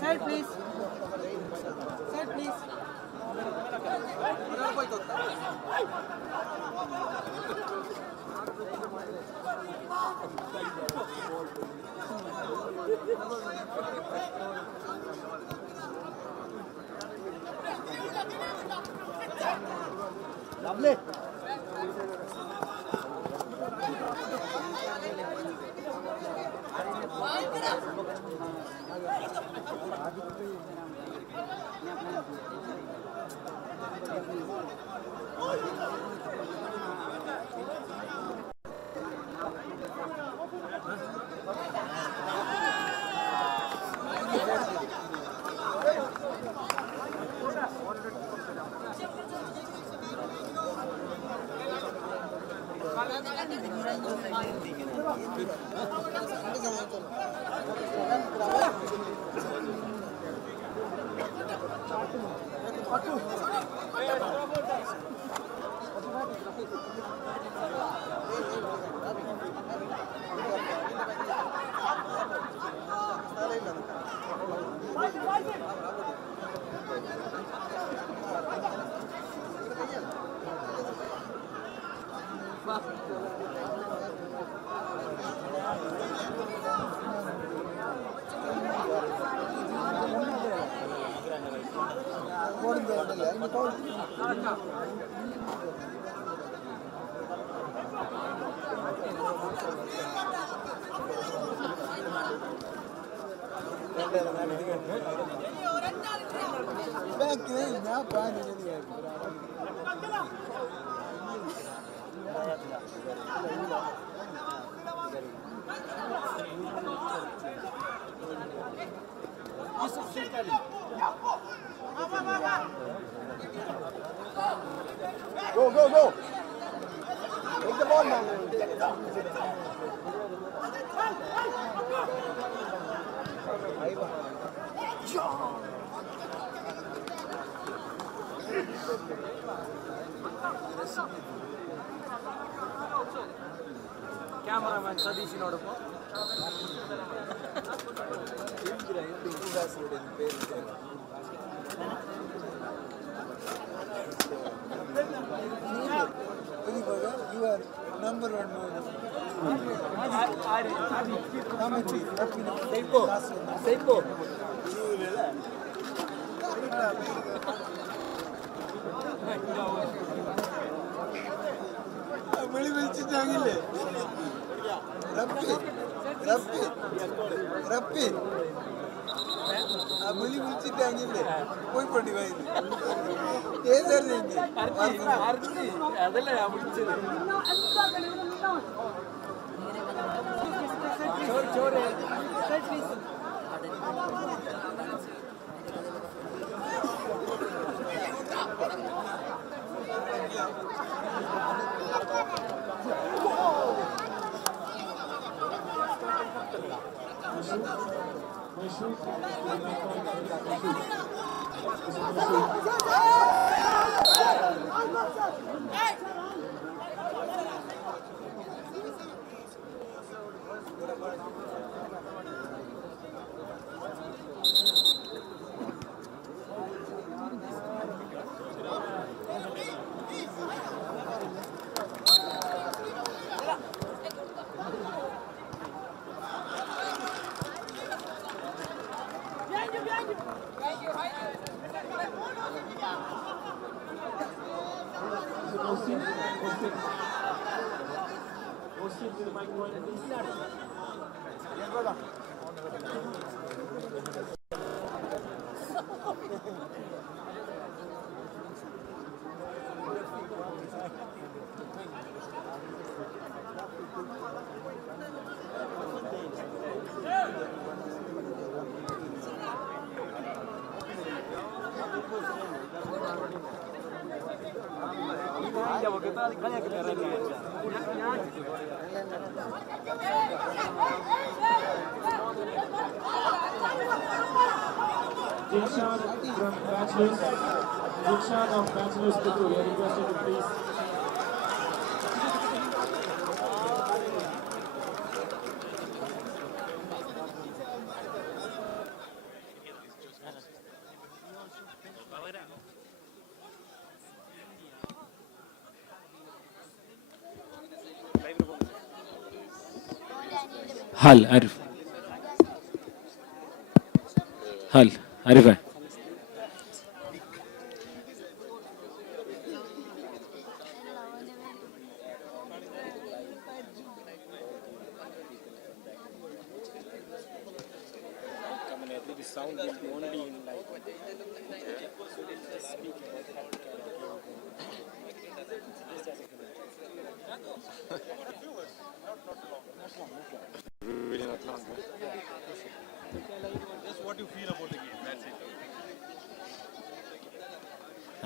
Side please. Go, go, go. Take the ball now. Cameraman Sadishinodappo. You are number one. Seipo. വിളി വിളിച്ചിട്ടാങ്ങില്ലേ റപ്പി റപ്പി റപ്പി ആ വിളി വിളിച്ചിട്ടാങ്ങില്ലേ പോയി പൊടി പോയത് ഏതായിരുന്നു അതല്ലേ ഞാൻ വിളിച്ചത് ചോറ് Dilshad from Bachelors. Dilshad of Bachelors Puthur, you are requested to please. Hal, Arif. Hal, Arif.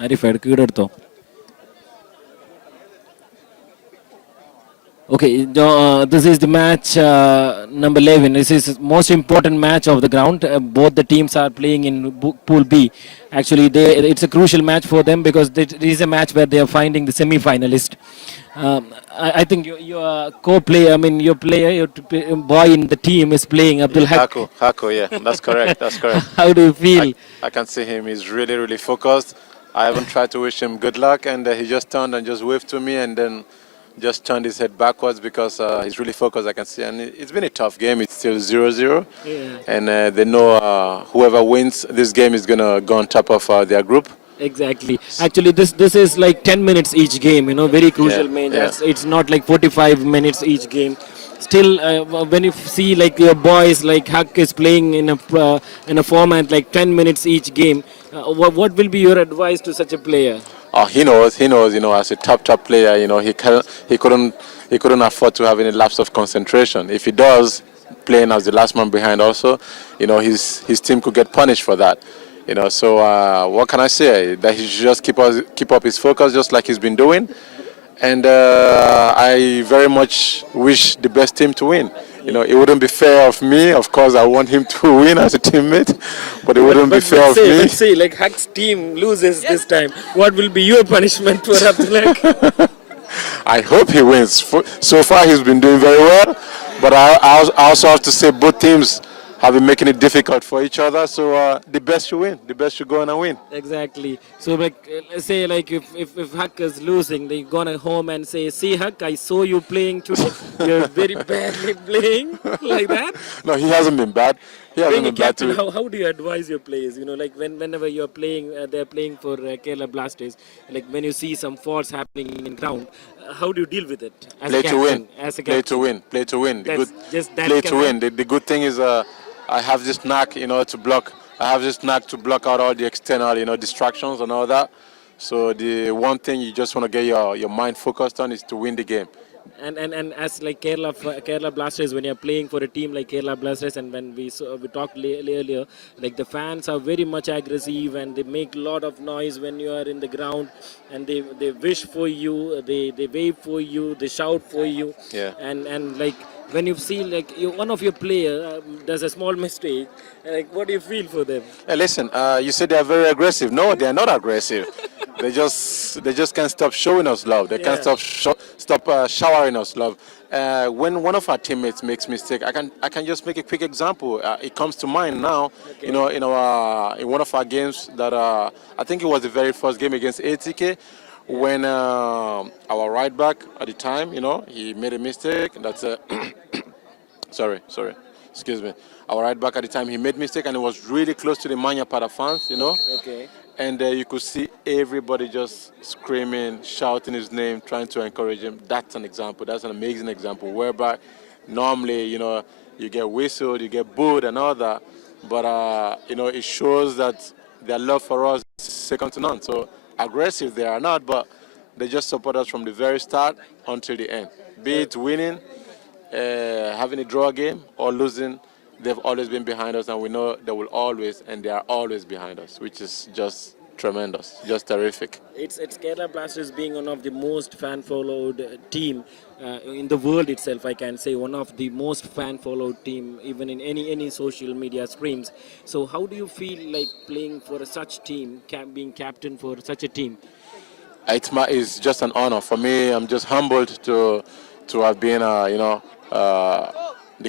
Arif എടുത്തോ. Okay, this is the match number 11. This is the most important match of the ground. Both the teams are playing in Pool B. Actually, it's a crucial match for them because this is a match where they are finding the semi-finalist. I think your co-player, I mean your player, your boy in the team is playing, Abdul Haq. Hako, yeah, that's correct, that's correct. How do you feel? I can see him, he's really, really focused. I haven't tried to wish him good luck, and he just turned and just waved to me, and then just turned his head backwards because he's really focused, I can see. And it's been a tough game. It's still 0-0. Yeah. And they know whoever wins this game is going to go on top of their group. Exactly. Actually, this is like 10 minutes each game, very crucial match. Yeah. It's not like 45 minutes each game. Still, when you see like your boys like Huck is playing in a format like 10 minutes each game, what will be your advice to such a player? He knows, as a top player, he couldn't afford to have any lapse of concentration. If he does, playing as the last man behind also, his team could get punished for that. So what can I say? That he should just keep up his focus just like he's been doing. And I very much wish the best team to win. It wouldn't be fair of me. Of course, I want him to win as a teammate, but it wouldn't be fair of me. Let's say, like Huck's team loses this time. What will be your punishment for Abdullah? I hope he wins. So far, he's been doing very well, but I also have to say both teams have been making it difficult for each other. So the best should win. The best should go on and win. Exactly. So like, let's say like if Huck is losing, they gonna home and say, "See Huck, I saw you playing today. You're very badly playing," like that. No, he hasn't been bad. He hasn't Being a been bad captain, too. how do you advise your players? Like whenever you're playing, they're playing for Kerala Blasters. Like when you see some faults happening in ground, how do you deal with it? As Play a to captain, win. As a Play captain. to win. Play to win. Just that Play can to win. The good thing is I have this knack, to block. I have this knack to block out all the external, distractions and all that. So the one thing you just want to get your mind focused on is to win the game. And as like Kerala Blasters, when you're playing for a team like Kerala Blasters, and when we talked earlier, like the fans are very much aggressive and they make a lot of noise when you are in the ground, and they wish for you, they wave for you, they shout for you. Yeah. And like when you see like one of your player does a small mistake, like what do you feel for them? Hey, listen, you said they are very aggressive. No, they are not aggressive. they just can't stop showing us love. They can't stop showering us love. When one of our teammates makes mistake, I can just make a quick example. It comes to mind now. Okay. In one of our games that I think it was the very first game against ATK. When our right back at the time, he made a mistake. That's sorry, excuse me. Our right back at the time, he made mistake, and it was really close to the Manya Pada fans, Okay. And you could see everybody just screaming, shouting his name, trying to encourage him. That's an example. That's an amazing example. Whereby normally, you get whistled, you get booed, and all that, but it shows that their love for us is second to none. So aggressive they are not, but they just support us from the very start until the end. Be it winning, having a draw game, or losing, they've always been behind us, and we know they will always, and they are always behind us, which is just tremendous, just terrific. It's Kerala Blasters being one of the most fan-followed team in the world itself. I can say one of the most fan-followed team, even in any social media streams. So how do you feel like playing for such team, being captain for such a team? It's just an honor for me. I'm just humbled to have been, the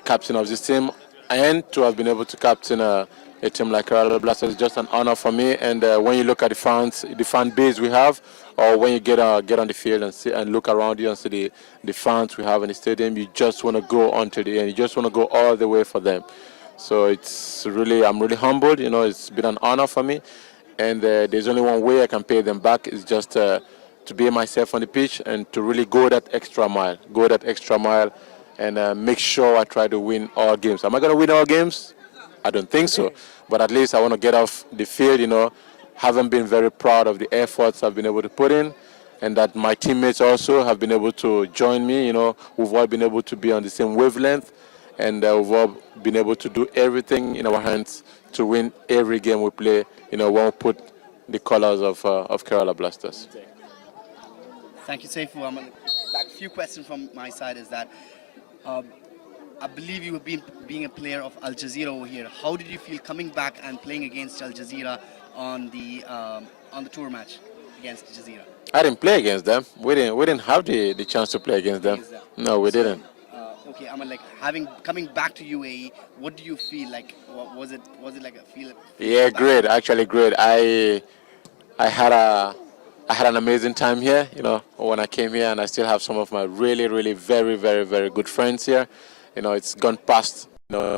captain of this team, and to have been able to captain a team like Kerala Blasters is just an honor for me. And when you look at the fan base we have, or when you get on the field and look around you and see the fans we have in the stadium, you just want to go on to the end. You just want to go all the way for them. So I'm really humbled. It's been an honor for me. And there's only one way I can pay them back is just to be myself on the pitch and to really go that extra mile, and make sure I try to win all games. Am I going to win all games? I don't think so. But at least I want to get off the field, haven't been very proud of the efforts I've been able to put in, and that my teammates also have been able to join me. We've all been able to be on the same wavelength, and we've all been able to do everything in our hands to win every game we play, when we put the colors of Kerala Blasters. Thank you, Saifu. Like a few questions from my side is that I believe you have been being a player of Al Jazeera over here. How did you feel coming back and playing against Al Jazeera on the tour match against Jazeera? I didn't play against them. We didn't have the chance to play against them. No, we didn't. Okay, like coming back to UAE, what do you feel like? Was it like a feel? Yeah, great. Actually, great. I had an amazing time here. You know, when I came here, and I still have some of my really, really, very, very, very good friends here. You know, it's gone past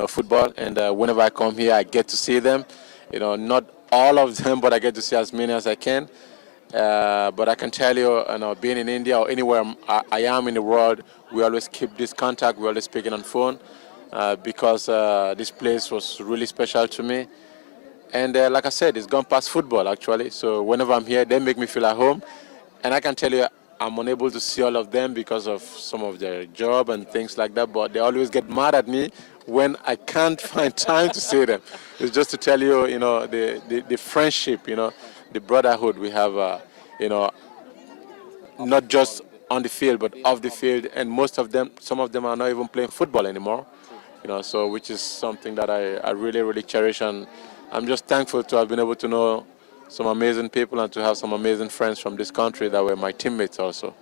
football, and whenever I come here, I get to see them. You know, not all of them, but I get to see as many as I can. But I can tell you, being in India or anywhere I am in the world, we always keep this contact. We always speaking on phone because this place was really special to me. And like I said, it's gone past football, actually. So whenever I'm here, they make me feel at home. And I can tell you, I'm unable to see all of them because of some of their job and things like that. But they always get mad at me when I can't find time to see them. It's just to tell you, the friendship, the brotherhood we have, not just on the field, but off the field. And some of them are not even playing football anymore, so which is something that I really, really cherish. And I'm just thankful to have been able to know some amazing people and to have some amazing friends from this country that were my teammates also.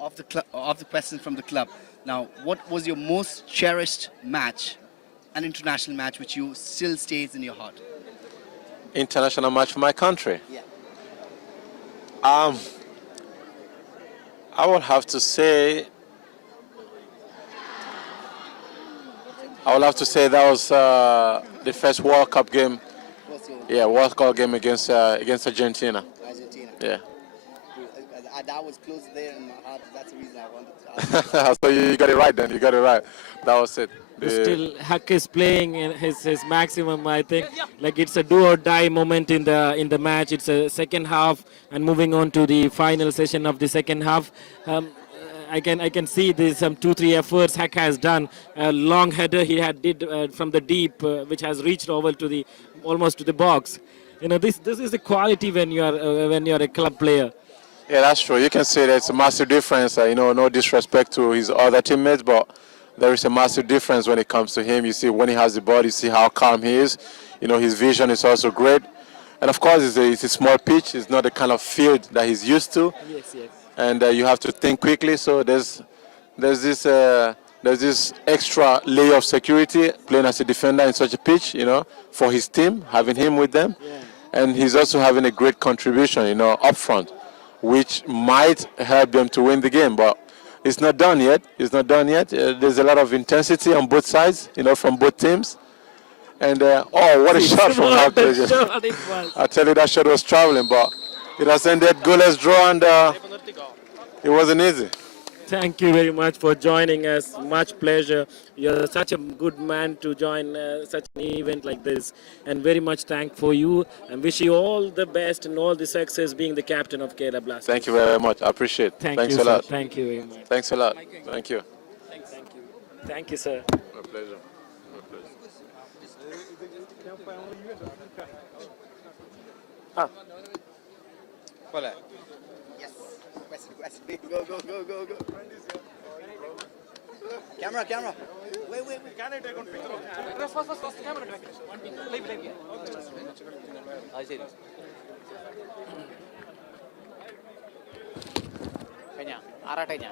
Of the question from the club, now, what was your most cherished match, an international match, which you still stays in your heart? International match for my country? Yeah. I would have to say that was the first World Cup game. Yeah, World Cup game against Argentina. Argentina. Yeah. That was close there in my heart. That's the reason I wanted to ask. So you got it right then. You got it right. That was it. Still, Huck is playing in his maximum. I think like it's a do or die moment in the match. It's a second half, and moving on to the final session of the second half. I can see there's some 2-3 efforts Huck has done. A long header he did from the deep, which has reached over to almost to the box. This is the quality when you're a club player. Yeah, that's true. You can see there's a massive difference. No disrespect to his other teammates, but there is a massive difference when it comes to him. You see when he has the ball, you see how calm he is. His vision is also great. And of course, it's a small pitch. It's not the kind of field that he's used to. Yes. And you have to think quickly. So there's this extra layer of security playing as a defender in such a pitch, for his team, having him with them. Yeah. And he's also having a great contribution, up front, which might help them to win the game. But it's not done yet. There's a lot of intensity on both sides, from both teams. And, what a shot from Harper. I tell you, that shot was traveling, but it has ended goalless draw, and it wasn't easy. Thank you very much for joining us. Much pleasure. You're such a good man to join such an event like this. And very much thank for you. And wish you all the best and all the success being the captain of Kerala Blasters. Thank you very much. I appreciate it. Thanks a lot. Thank you very much. Thanks a lot. Thank you. Thank you, sir. My pleasure. Yes. Quest. Go. Camera. Wait. Can I take one picture? First, camera. Live. I see. Kanya, aratanya.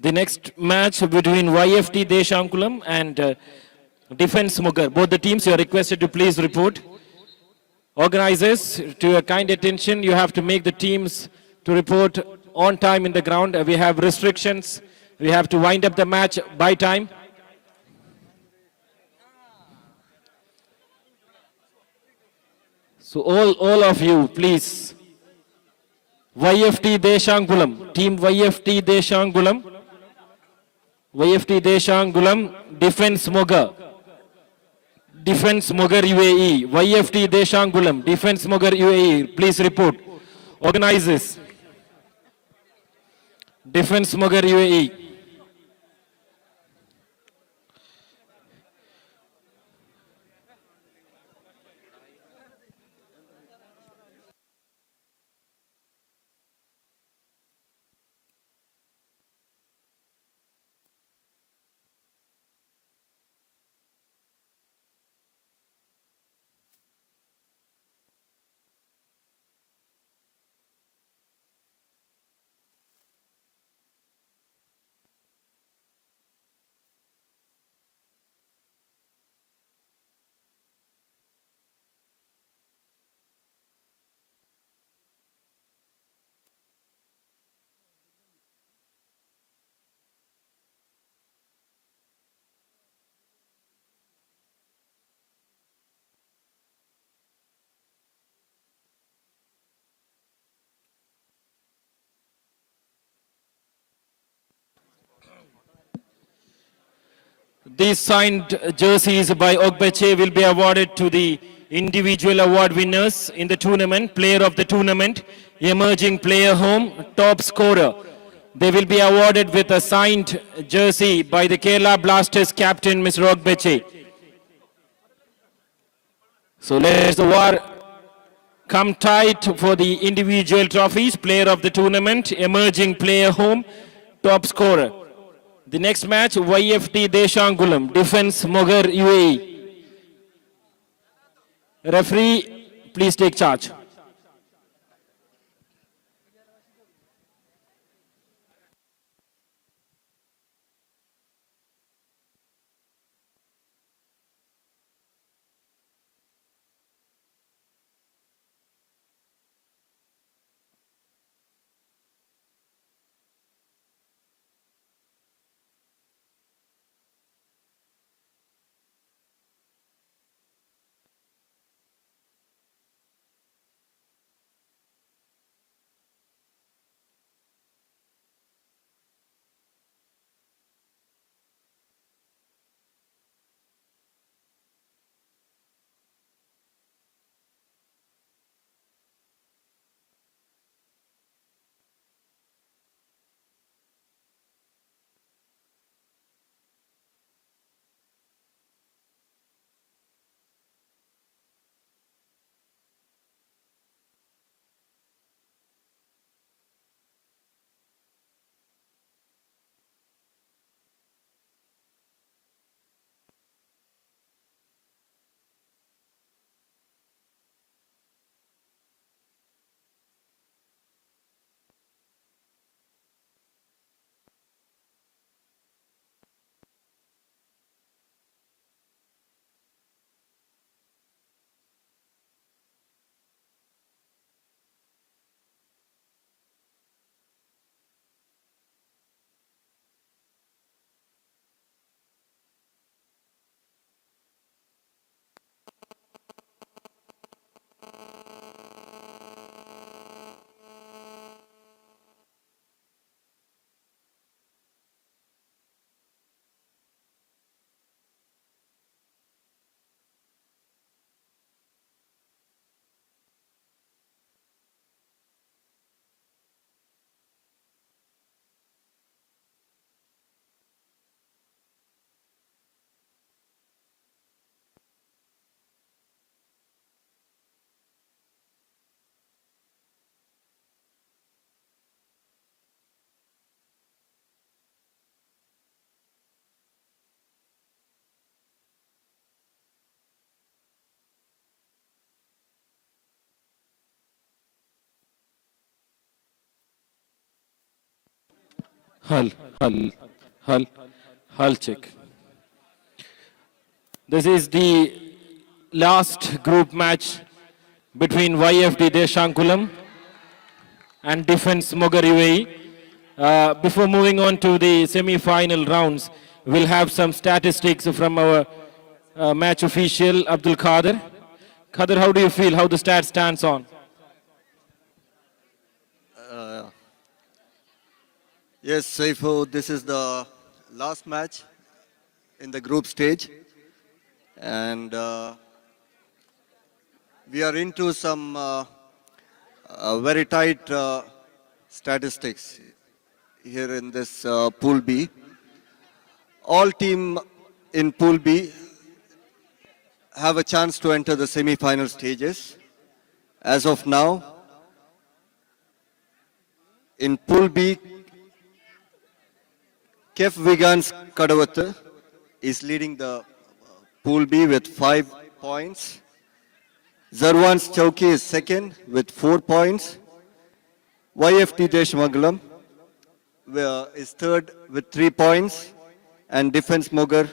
The next match between YFT Deshankulam and Defense Mugar. Both the teams, you are requested to please report. Organizers, to your kind attention, you have to make the teams to report on time in the ground. We have restrictions. We have to wind up the match by time. So all of you, please. YFT Deshankulam, team YFT Deshankulam. YFT Deshankulam, Defense Mugar. Defense Mugar UAE. YFT Deshankulam, Defense Mugar UAE. Please report. Organizers. Defense Mughar UAE. These signed jerseys by Ogbeche will be awarded to the individual award winners in the tournament, player of the tournament, emerging player home, top scorer. They will be awarded with a signed jersey by the Kerala Blasters captain, Mr. Ogbeche. So let the war come tight for the individual trophies, player of the tournament, emerging player home, top scorer. The next match, YFT Deshangulam, Defense Mughar UAE. Referee, please take charge. Hull, Hull, Hull, Hull check. This is the last group match between YFD Deshankulam and Defense Mughar UAE. Before moving on to the semi-final rounds, we'll have some statistics from our match official, Abdul Khader. Khader, how do you feel? How the stats stands on? Yes, Saifu, this is the last match in the group stage. And we are into some very tight statistics. here in this Pool B. All team in Pool B have a chance to enter the semi-final stages. As of now, in Pool B, Kef Vigans Kadawat is leading the Pool B with 5 points. Zarwan's Chowki is second with 4 points. YFT Deshmangalam is third with 3 points. And Defense Mogar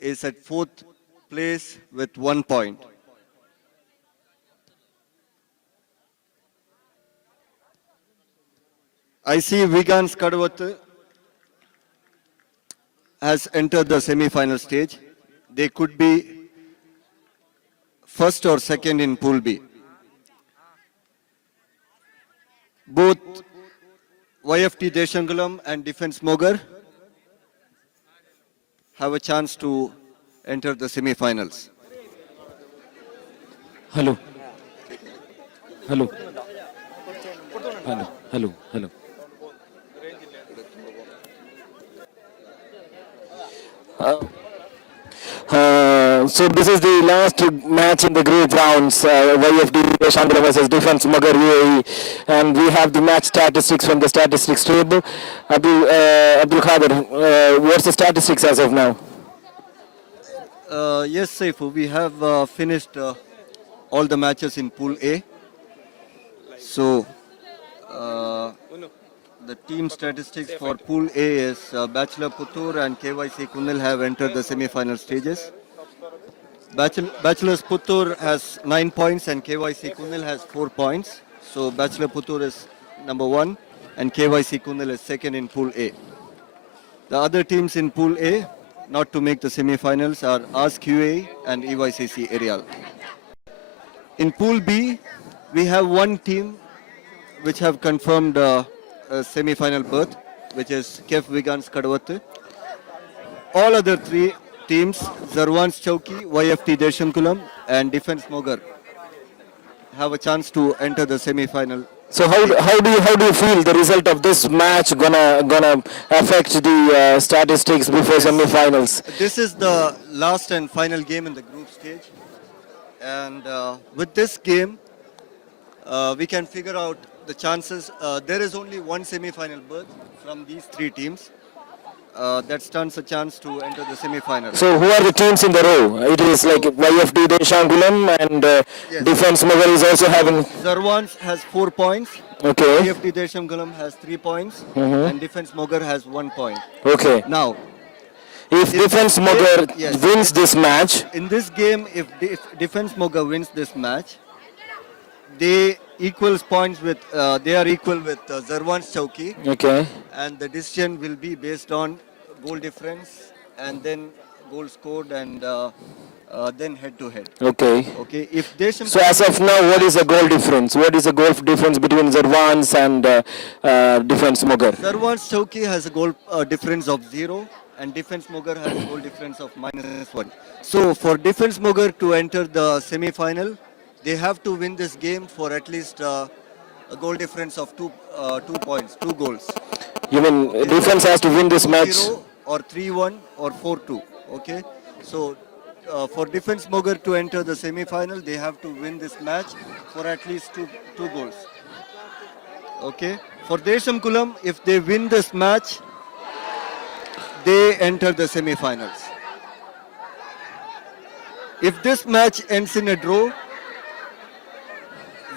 is at 4th place with 1 point. I see Vigans Kadawat has entered the semi-final stage. They could be first or second in Pool B. Both YFT Deshangalam and Defense Mogar have a chance to enter the semi-finals. Hello. Hello. Hello. Hello. Hello. So this is the last match in the group rounds, YFD Chandra versus Defense Magar UAE, and we have the match statistics from the statistics table. Abdul Khader, what's the statistics as of now? Yes, Saifu, we have finished all the matches in Pool A. So, the team statistics for Pool A is Bachelor Puthur and KYC Kunil have entered the semi-final stages. Bachelor's Puthur has 9 points and KYC Kunil has 4 points. So Bachelor Puthur is number 1 and KYC Kunil is second in Pool A. The other teams in Pool A not to make the semi-finals are Ask UAE and EYCC Aerial. In Pool B, we have one team which have confirmed a semi-final berth, which is Kef Vigans Kadawat. All other 3 teams, Zarwan's Chowki, YFT Deshankulam and Defense Mogar, have a chance to enter the semi-final. So how do you feel the result of this match gonna affect the statistics before semi-finals? This is the last and final game in the group stage, and with this game, we can figure out the chances. There is only one semi-final berth from these 3 teams. That stands a chance to enter the semi-final. So who are the teams in the row? It is like YFD Deshangulam and Yes. Defense Mogar is also having... Zarwan has 4 points. Okay. YFD Deshangulam has 3 points. And Defense Mogar has 1 point. Okay. Now, If Defense Mogar yes. wins this match, in this game, if Defense Mogar wins this match, they equals points with, they are equal with Zarwan's Chowki. okay. And the decision will be based on goal difference and then goal scored and then head to head. Okay. Okay, if Desham So as of now, what is the goal difference? What is the goal difference between Zarwan's and Defense Mogar? Zarwan's Chowki has a goal difference of 0 and Defense Mogar has a goal difference of -1. So for Defense Mogar to enter the semi-final, they have to win this game for at least a goal difference of 2 points, 2 goals. You mean Defense has to win this match? 2-0 or 3-1 or 4-2. Okay, so for Defense Mogar to enter the semi-final, they have to win this match for at least two goals. Okay, for Desham Kulam, if they win this match, they enter the semi-finals. If this match ends in a draw,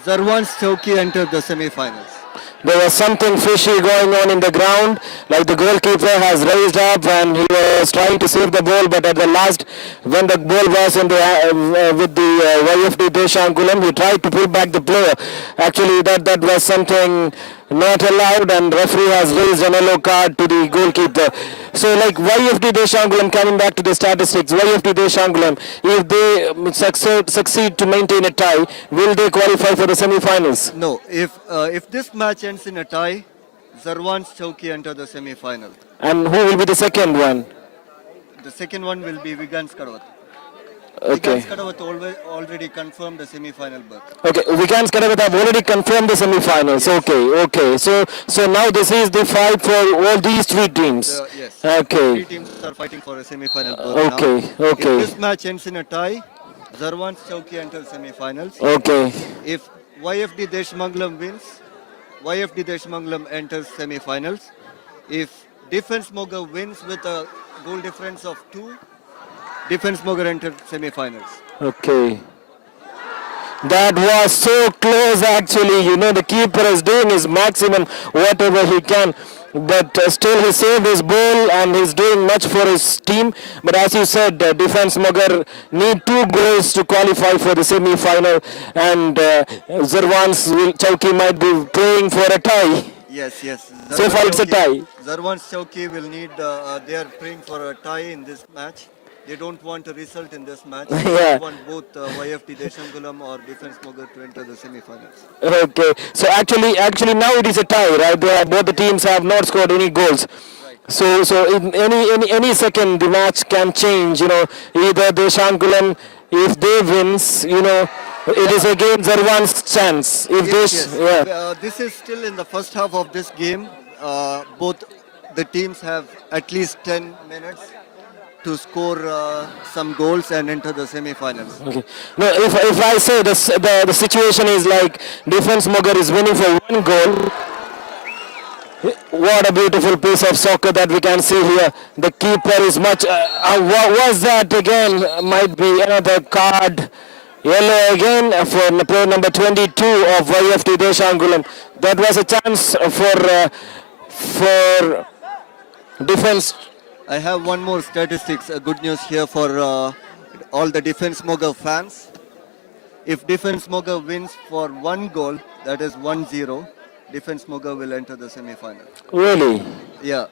Zarwan's Chowki entered the semi-finals. There was something fishy going on in the ground, like the goalkeeper has raised up and he was trying to save the ball, but at the last, when the ball was in the, with the YFD Deshangulam, he tried to pull back the player. Actually, that was something not allowed, and referee has raised an yellow card to the goalkeeper. So like YFD Deshangulam, coming back to the statistics, YFD Deshangulam, if they succeed to maintain a tie, will they qualify for the semi-finals? No, if this match ends in a tie, Zarwan's Chowki enter the semi-final. And who will be the second one? The second one will be Vigans Karwat. Wigan Okay. Skadavat already confirmed the semi-final berth. Okay, Vikan Skadavat have already confirmed the semi-finals. Yes. Okay. So now this is the fight for all these three teams. Yes. Okay. Three teams are fighting for a semi-final berth now. If Okay. this match ends in a tie, Zarwan Chowki enters semi-finals. Okay. If YFD Deshmangalam wins, YFD Deshmangalam enters semi-finals. If Defense Moga wins with a goal difference of 2, Defense Moga enters semi-finals. Okay. That was so close actually. You know, the keeper is doing his maximum, whatever he can. But still he saved his ball and he's doing much for his team. But as you said, Defense Magar need 2 goals to qualify for the semi-final. And Zarwan's Chowki might be playing for a tie. Yes. So far it's a tie. Zarwan Chowki will need, they are praying for a tie in this match. They don't want a result in this match. They Yeah. want both YFT Deshangulam or Defense Moga to enter the semi-finals. Okay, so actually now it is a tie, right? Both the teams have not scored any goals. So in any second the match can change. You know, either the Shankulam, if they wins, you know, it is again Zarwan's chance. If Yes. yeah. This is still in the first half of this game. Both the teams have at least 10 minutes to score some goals and enter the semi-finals. Okay. No, if I say the situation is like Defense Mogar is winning for 1 goal. What a beautiful piece of soccer that we can see here. The keeper is much. What was that again? Might be another card. Yellow again for player number 22 of YFT Deshangulam. That was a chance for defense. I have one more statistics, good news here for all the Defense Moga fans. If Defense Moga wins for 1 goal, that is 1-0, Defense Moga will enter the semi-final. Really? Yeah,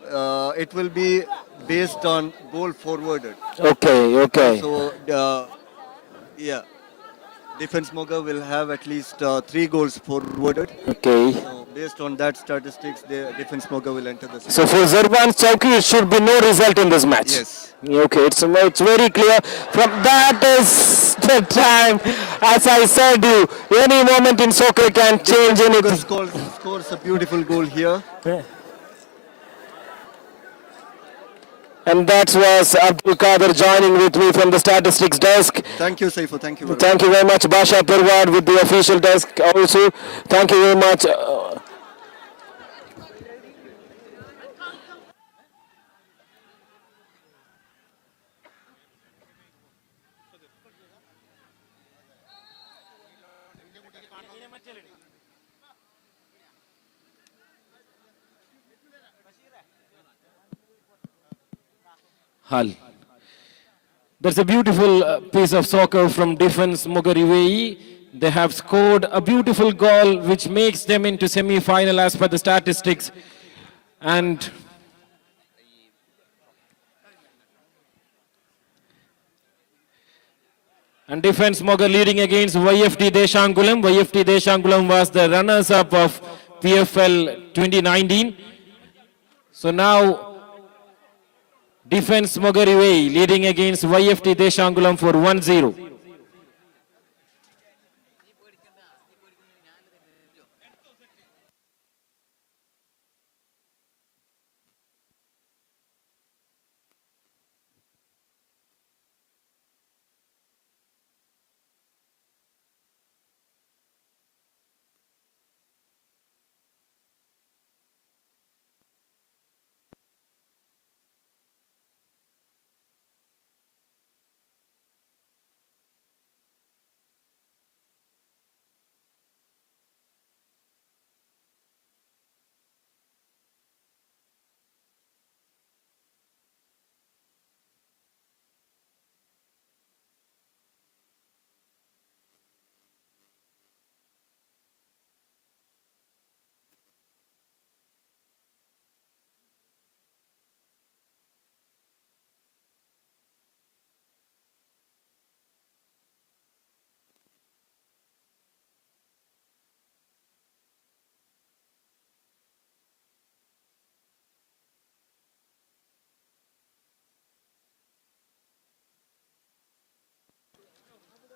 it will be based on goal forwarded. Okay. So, yeah, Defense Moga will have at least 3 goals forwarded. Okay. So, based on that statistics, the Defense Moga will enter the So semi-final. for Zarban Chowki, it should be no result in this match. Yes. Okay, it's very clear. From that is the time. As I said, any moment in soccer can change Moga anything. scores a beautiful goal here. And that was Abdul Kader joining with me from the statistics desk. Thank you, Saifu. Thank you very much. Thank you very much, Basha Purwad with the official desk also. Thank you very much. Hull. That's a beautiful piece of soccer from Defense Mogariwei. They have scored a beautiful goal which makes them into semi-final as per the statistics. And Defense Mogar leading against YFT Deshangulam. YFT Deshangulam was the runners-up of PFL 2019. So now Defense Mogariwei leading against YFT Deshangulam for 1-0.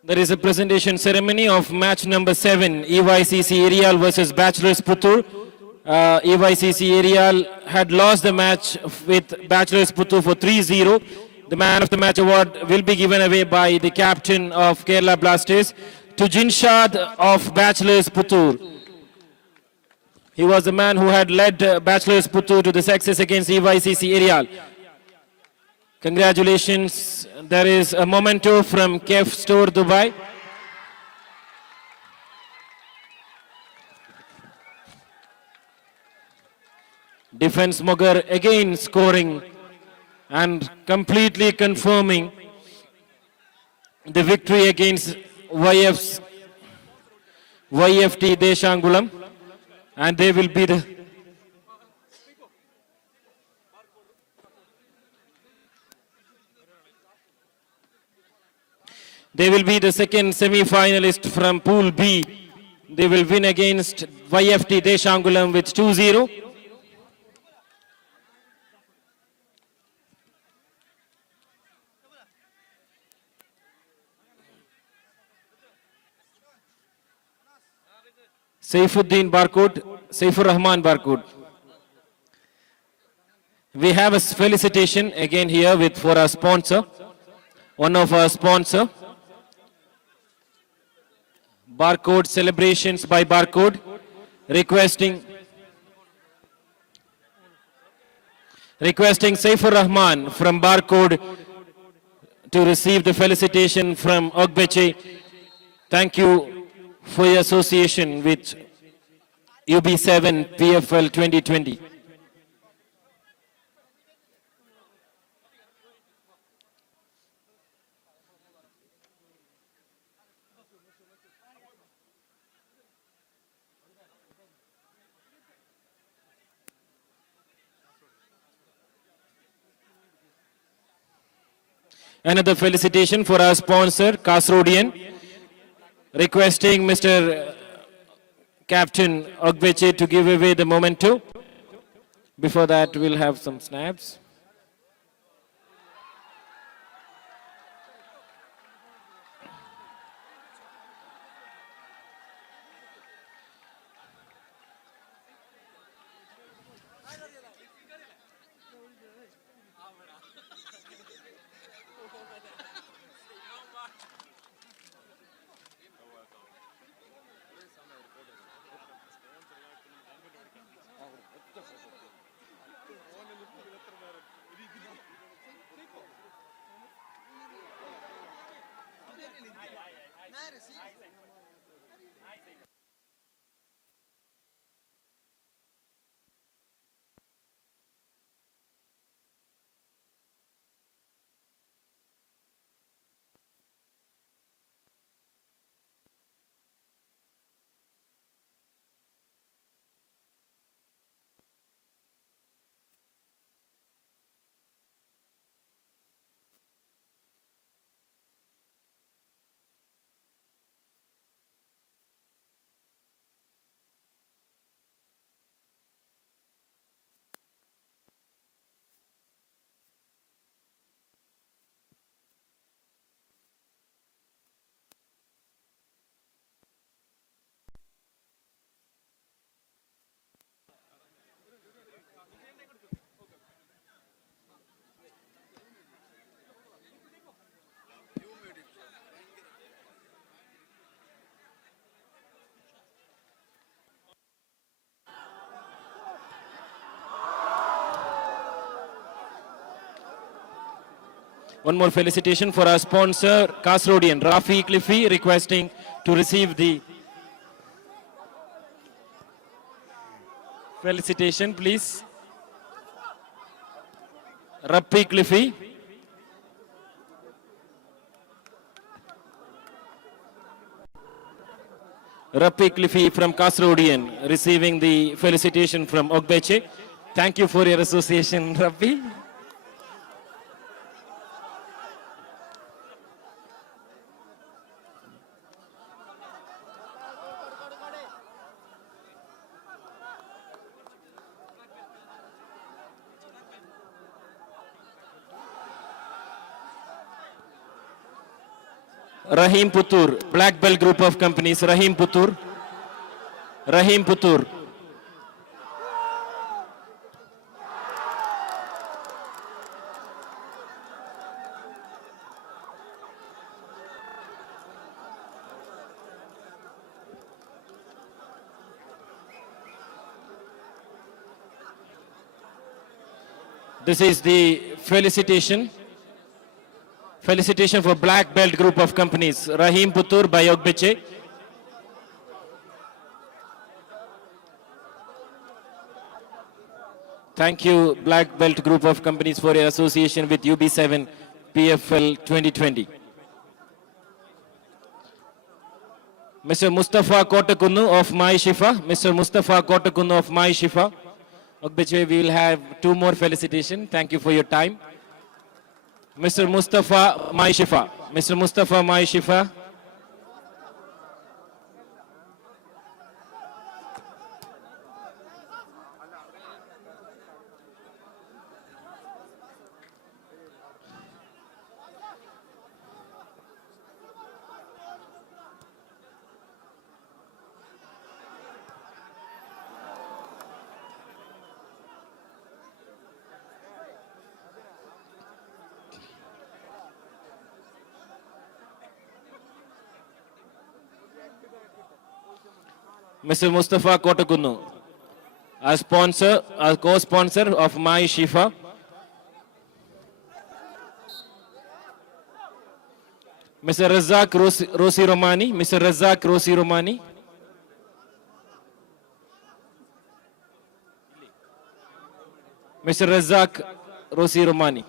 There is a presentation ceremony of match number 7, EYCC Aerial versus Bachelors Puthur. EYCC Aerial had lost the match with Bachelors Puthur for 3-0. The man of the match award will be given away by the captain of Kerala Blasters to Jinshad of Bachelors Puthur. He was the man who had led Bachelors Puthur to the success against EYCC Aerial. Congratulations. There is a memento from Kef Store, Dubai. Defense Mogar again scoring and completely confirming the victory against YFT Deshangulam, and they will be the second semi-finalist from Pool B. They will win against YFT Deshangulam with 2-0. Saifuddin Barcode, Saifur Rahman Barcode. We have a felicitation again here for our sponsor, one of our sponsor. Barcode celebrations by Barcode, requesting Saifur Rahman from Barcode to receive the felicitation from Ogbeche. Thank you for your association with UB7 PFL 2020. Another felicitation for our sponsor, Kasrodian, requesting Mr. Captain Ogbeche to give away the memento. Before that, we'll have some snaps. One more felicitation for our sponsor, Kasrodian, Rafi Cliffy, requesting to receive the felicitation, please. Rafi Cliffy. Rafi Cliffy from Kasrodian, receiving the felicitation from Ogbeche. Thank you for your association, Rafi. Rahim Puthur, Black Belt Group of Companies, Rahim Puthur. Rahim Puthur. This is the felicitation. Felicitation for Black Belt Group of Companies, Rahim Puthur by Ogbeche. Thank you, Black Belt Group of Companies, for your association with UB7 PFL 2020. Mr. Mustafa Kotakunnu of Mai Shifa. Mr. Mustafa Kotakunnu of Mai Shifa. Ogbeche, we will have two more felicitations. Thank you for your time. Mr. Mustafa Mai Shifa. Mr. Mustafa Mai Shifa. Mr. Mustafa Kotakunnu, a sponsor, a co-sponsor of Mai Shifa. Mr. Razak Rosi Romani, Mr. Razak Rosi Romani. Mr. Razak Rosi Romani.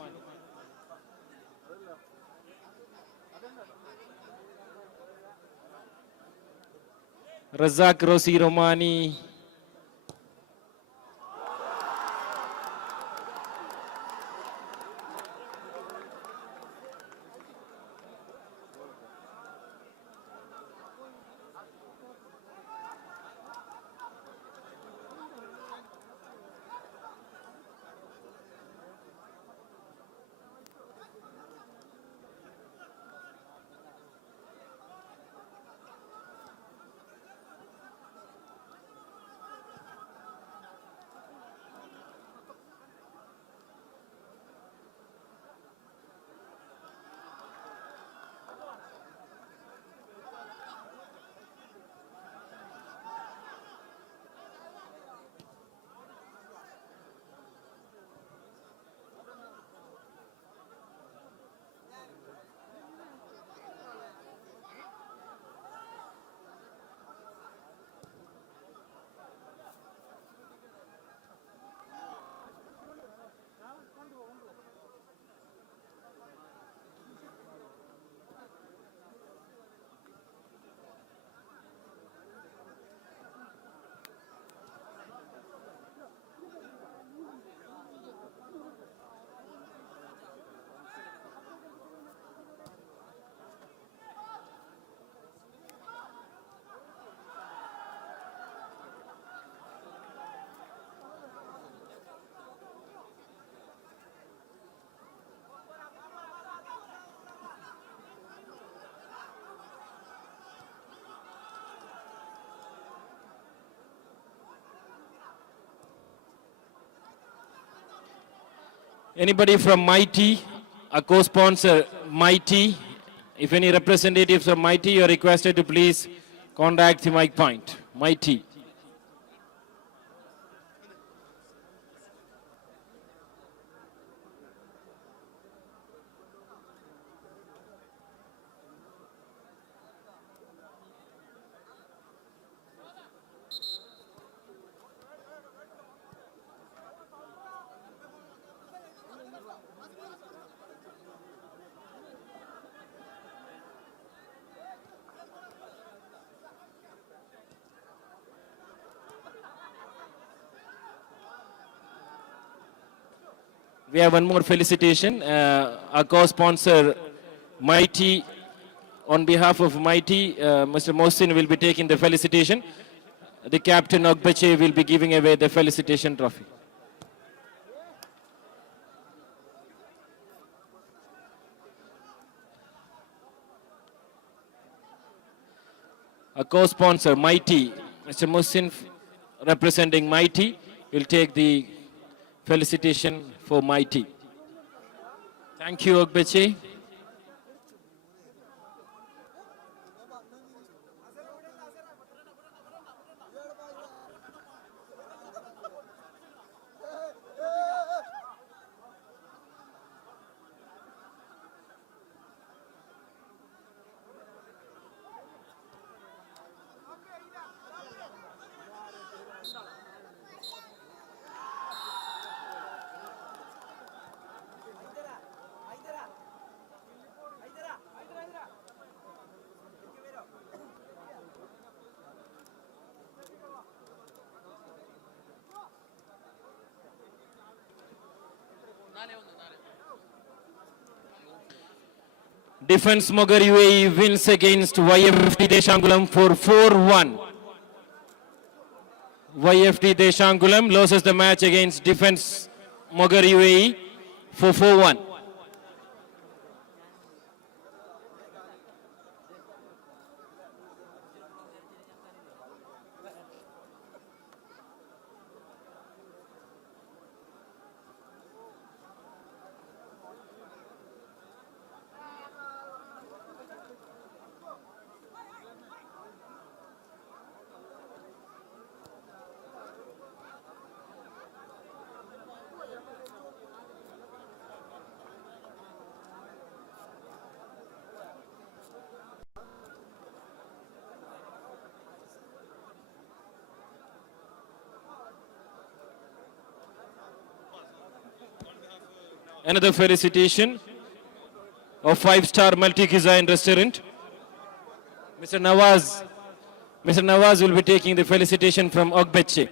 Razak Rosi Romani. Anybody from Mighty, a co-sponsor, Mighty? If any representatives from Mighty, you are requested to please contact the mic point. Mighty. We have one more felicitation. Our co-sponsor, Mighty, on behalf of Mighty, Mr. Mohsin will be taking the felicitation. The captain Ogbeche will be giving away the felicitation trophy. co-sponsor Mighty, Mr. Musin, representing Mighty, will take the felicitation for Mighty. Thank you, Ogbeche. Defense Mogar UAE wins against YFT Deshangulam for 4-1. YFT Deshangulam loses the match against Defense Mogar UAE for 4-1. Another felicitation of 5-star multi-cuisine restaurant. Mr. Nawaz will be taking the felicitation from Ogbeche.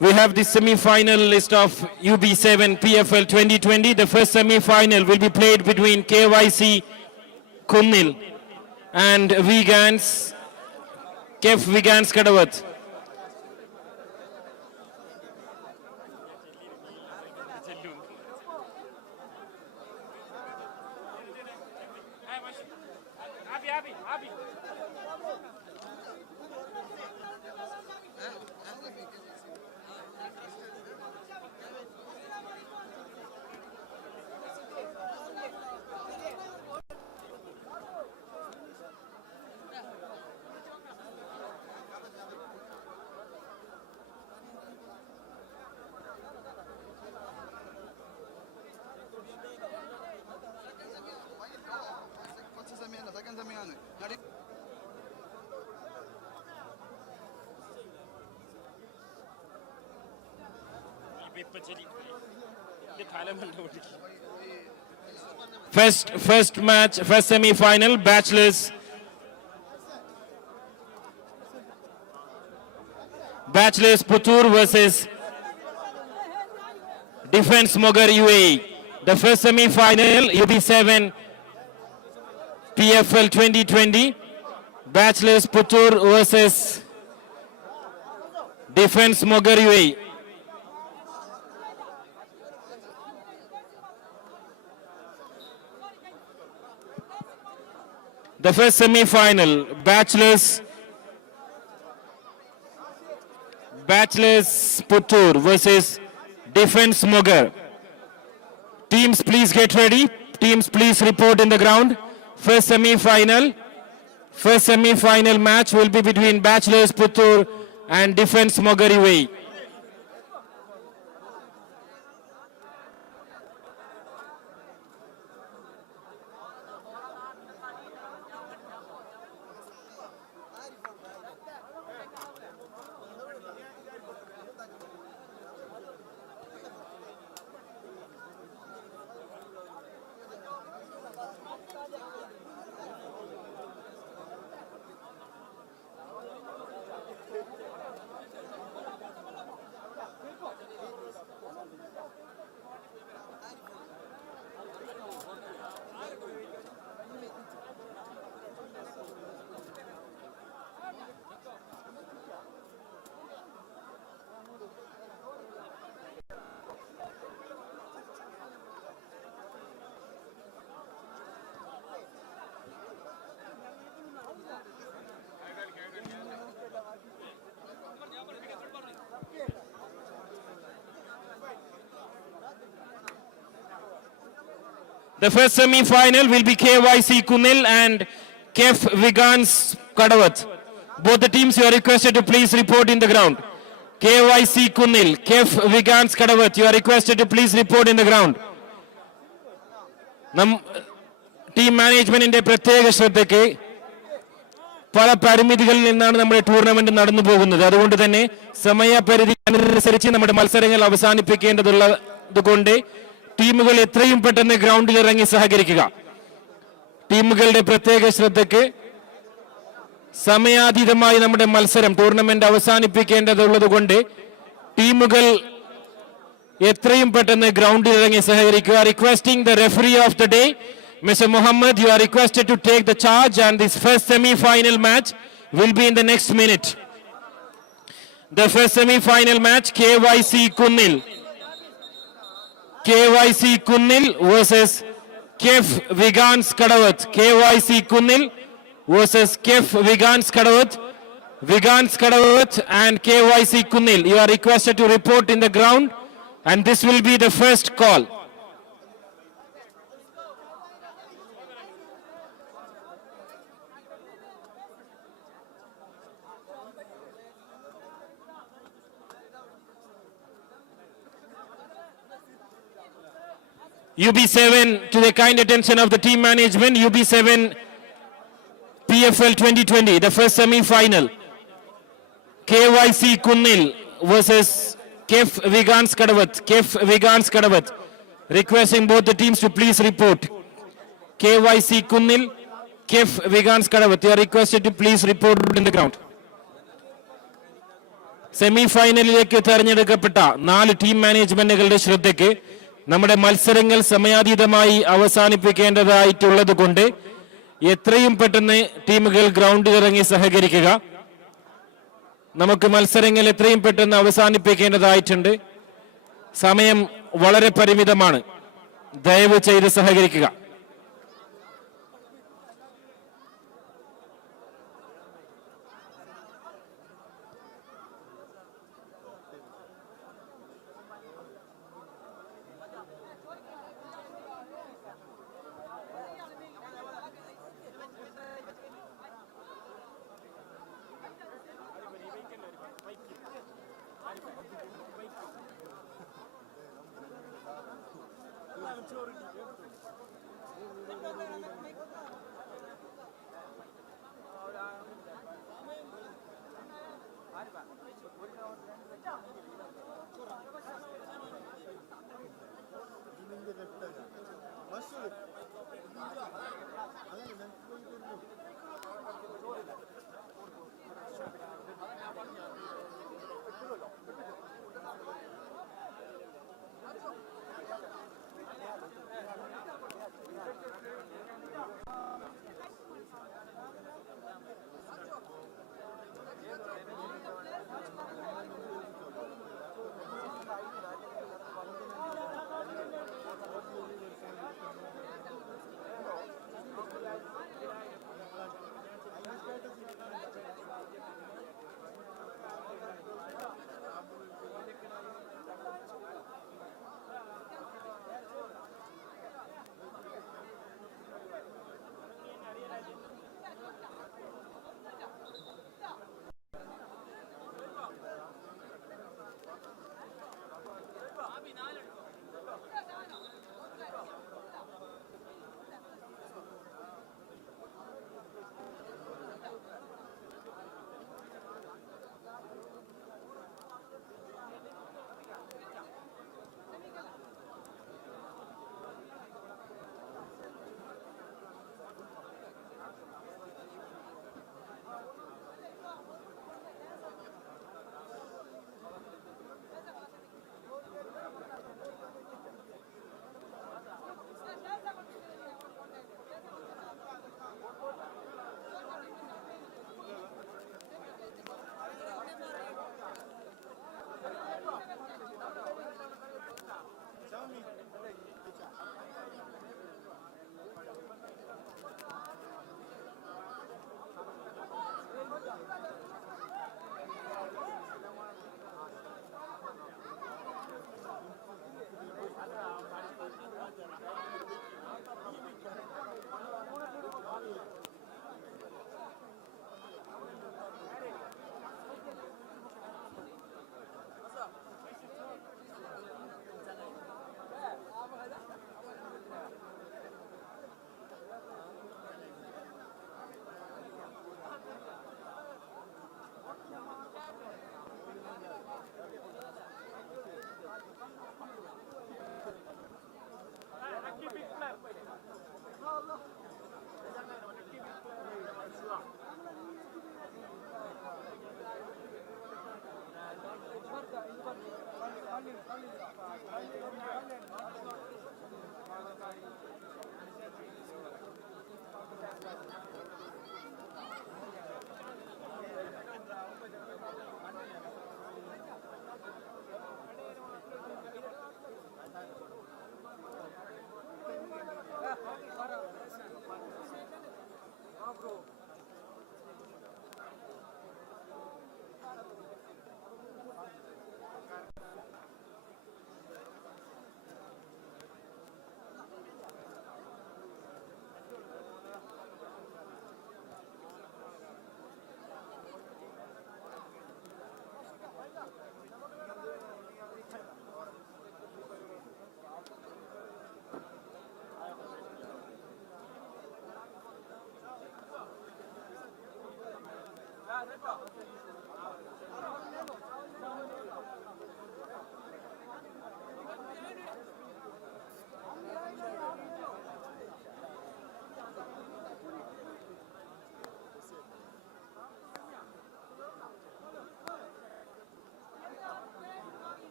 We have the semi-final list of UB7 PFL 2020. The first semi-final will be played between KYC Kunnil and Vegans, KF Vegans Kadavath. First match, first semi-final, Bachelors Puthur versus Defense Mogar UAE. The first semi-final, UB7 PFL 2020, Bachelors Puthur versus Defense Mogar UAE. The first semi-final, Bachelors Puthur versus Defense Mogar. Teams, please get ready. Teams, please report in the ground. First semi-final match will be between Bachelors Puthur and Defense Mogar UAE. The first semi-final will be KYC Kunnil and KF Vegans Kadavath. Both the teams, you are requested to please report in the ground. KYC Kunnil, KF Vegans Kadavath, you are requested to please report in the ground. Team management in the പ്രത്യേക ശ്രദ്ധയ്ക്ക് പല പരിമിതികളിൽ നിന്നാണ് നമ്മുടെ tournament നടന്നു പോകുന്നത്. അതുകൊണ്ട് തന്നെ സമയപരിധി അനുസരിച്ച് നമ്മുടെ മത്സരങ്ങൾ അവസാനിപ്പിക്കേണ്ടതുള്ളതുകൊണ്ട് ടീമുകൾ എത്രയും പെട്ടെന്ന് ഗ്രൗണ്ടിൽ ഇറങ്ങി സഹകരിക്കുക. ടീമുകളുടെ പ്രത്യേക ശ്രദ്ധയ്ക്ക് സമയാതീതമായി നമ്മുടെ മത്സരം ടൂർണമെന്റ് അവസാനിപ്പിക്കേണ്ടതുള്ളതുകൊണ്ട് ടീമുകൾ എത്രയും പെട്ടെന്ന് ഗ്രൗണ്ടിൽ ഇറങ്ങി സഹകരിക്കുക. Requesting the referee of the day Mr. Muhammad, you are requested to take the charge, and this first semi-final match will be in the next minute. The first semi-final match, KYC Kunnil. KYC Kunnil versus KF Vigans Kadavat. KYC Kunnil versus KF Vigans Kadavat. Vigans Kadavat and KYC Kunnil. You are requested to report in the ground, and this will be the first call. UB7, to the kind attention of the team management, UB7 PFL 2020, the first semi-final. KYC Kunnil versus KF Vigans Kadavat. KF Vigans Kadavat. Requesting both the teams to please report. KYC Kunnil, KF Vigans Kadavat. You are requested to please report in the ground. സെമിഫൈനലിലേക്ക് തെരഞ്ഞെടുക്കപ്പെട്ട 4 team മാനേജ്മെന്റുകളുടെ ശ്രദ്ധയ്ക്ക് നമ്മുടെ മത്സരങ്ങൾ സമയാതീതമായി അവസാനിപ്പിക്കേണ്ടതായിട്ടുള്ളത് കൊണ്ട് എത്രയും പെട്ടെന്ന് ടീമുകൾ ഗ്രൗണ്ടിൽ ഇറങ്ങി സഹകരിക്കുക. നമുക്ക് മത്സരങ്ങൾ എത്രയും പെട്ടെന്ന് അവസാനിപ്പിക്കേണ്ടതായിട്ടുണ്ട്. സമയം വളരെ പരിമിതമാണ്. ദയവ് ചെയ്ത് സഹകരിക്കുക.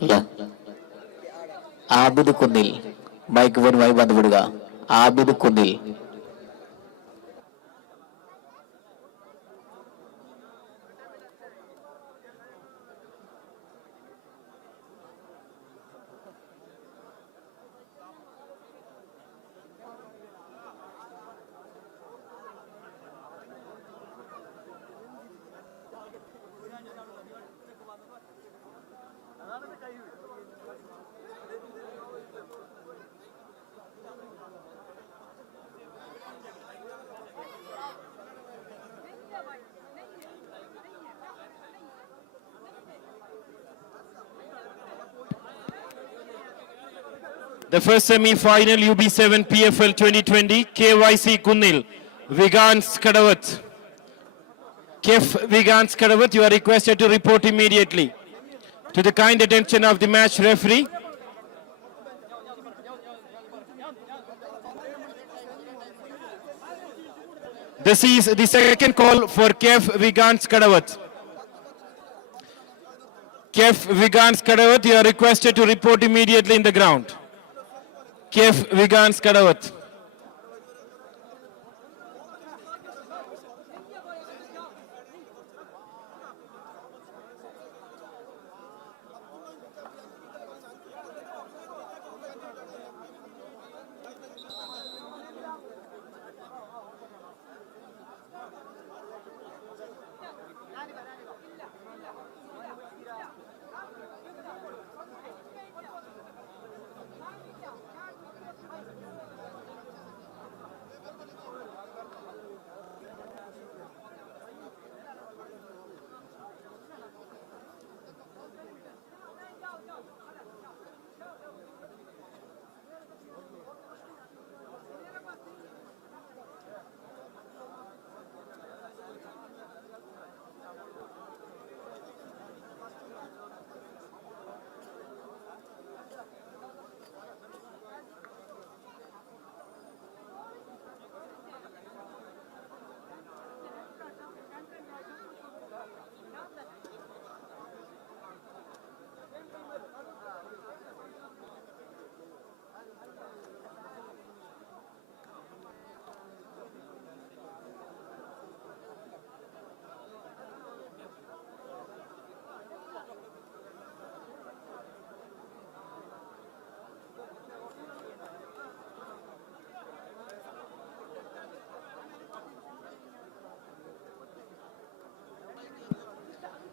അല്ല ആബിദ് കുന്നിൽ മൈക്രോഫോണുമായി ബന്ധപ്പെടുക. ആബിദ് കുന്നിൽ. The first semi-final UB7 PFL 2020 KYC Kunnil, Vigans Kadavath. KF Vigans Kadavath, you are requested to report immediately to the kind attention of the match referee. This is the second call for KF Vigans Kadavath. KF Vigans Kadavath, you are requested to report immediately in the ground. KF Vigans Kadavath.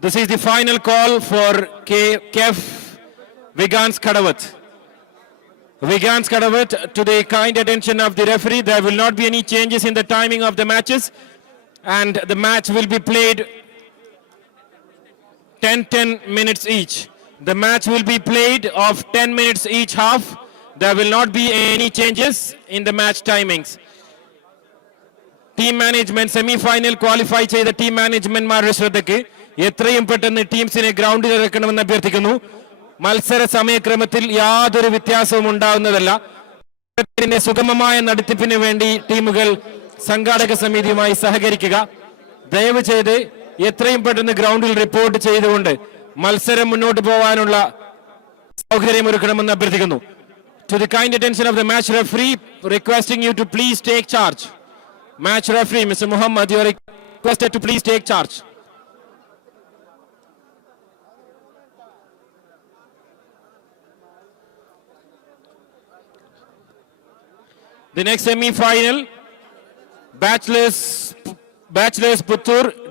This is the final call for KF Vigans Kadavath. Vigans Kadavath, to the kind attention of the referee, there will not be any changes in the timing of the matches, and the match will be played 10 minutes each. The match will be played of 10 minutes each half. There will not be any changes in the match timings. Team management, semi-final qualify ചെയ്ത team മാനേജ്മെന്റ്മാരുടെ ശ്രദ്ധയ്ക്ക് എത്രയും പെട്ടെന്ന് ടീംസിനെ ഗ്രൗണ്ടിൽ ഇറക്കണമെന്ന് അഭ്യർത്ഥിക്കുന്നു. മത്സര സമയക്രമത്തിൽ യാതൊരു വ്യത്യാസവും ഉണ്ടാവുന്നതല്ല. സുഗമമായ നടത്തിപ്പിന് വേണ്ടി ടീമുകൾ സംഘാടക സമിതിയുമായി സഹകരിക്കുക. ദയവ് ചെയ്ത് എത്രയും പെട്ടെന്ന് ഗ്രൗണ്ടിൽ റിപ്പോർട്ട് ചെയ്തുകൊണ്ട് മത്സരം മുന്നോട്ട് പോകാനുള്ള സൗകര്യമൊരുക്കണമെന്ന് അഭ്യർത്ഥിക്കുന്നു. To the kind attention of the match referee, requesting you to please take charge. Match referee, Mr. Muhammad, you are requested to please take charge. The next semi-final, Bachelors Puthur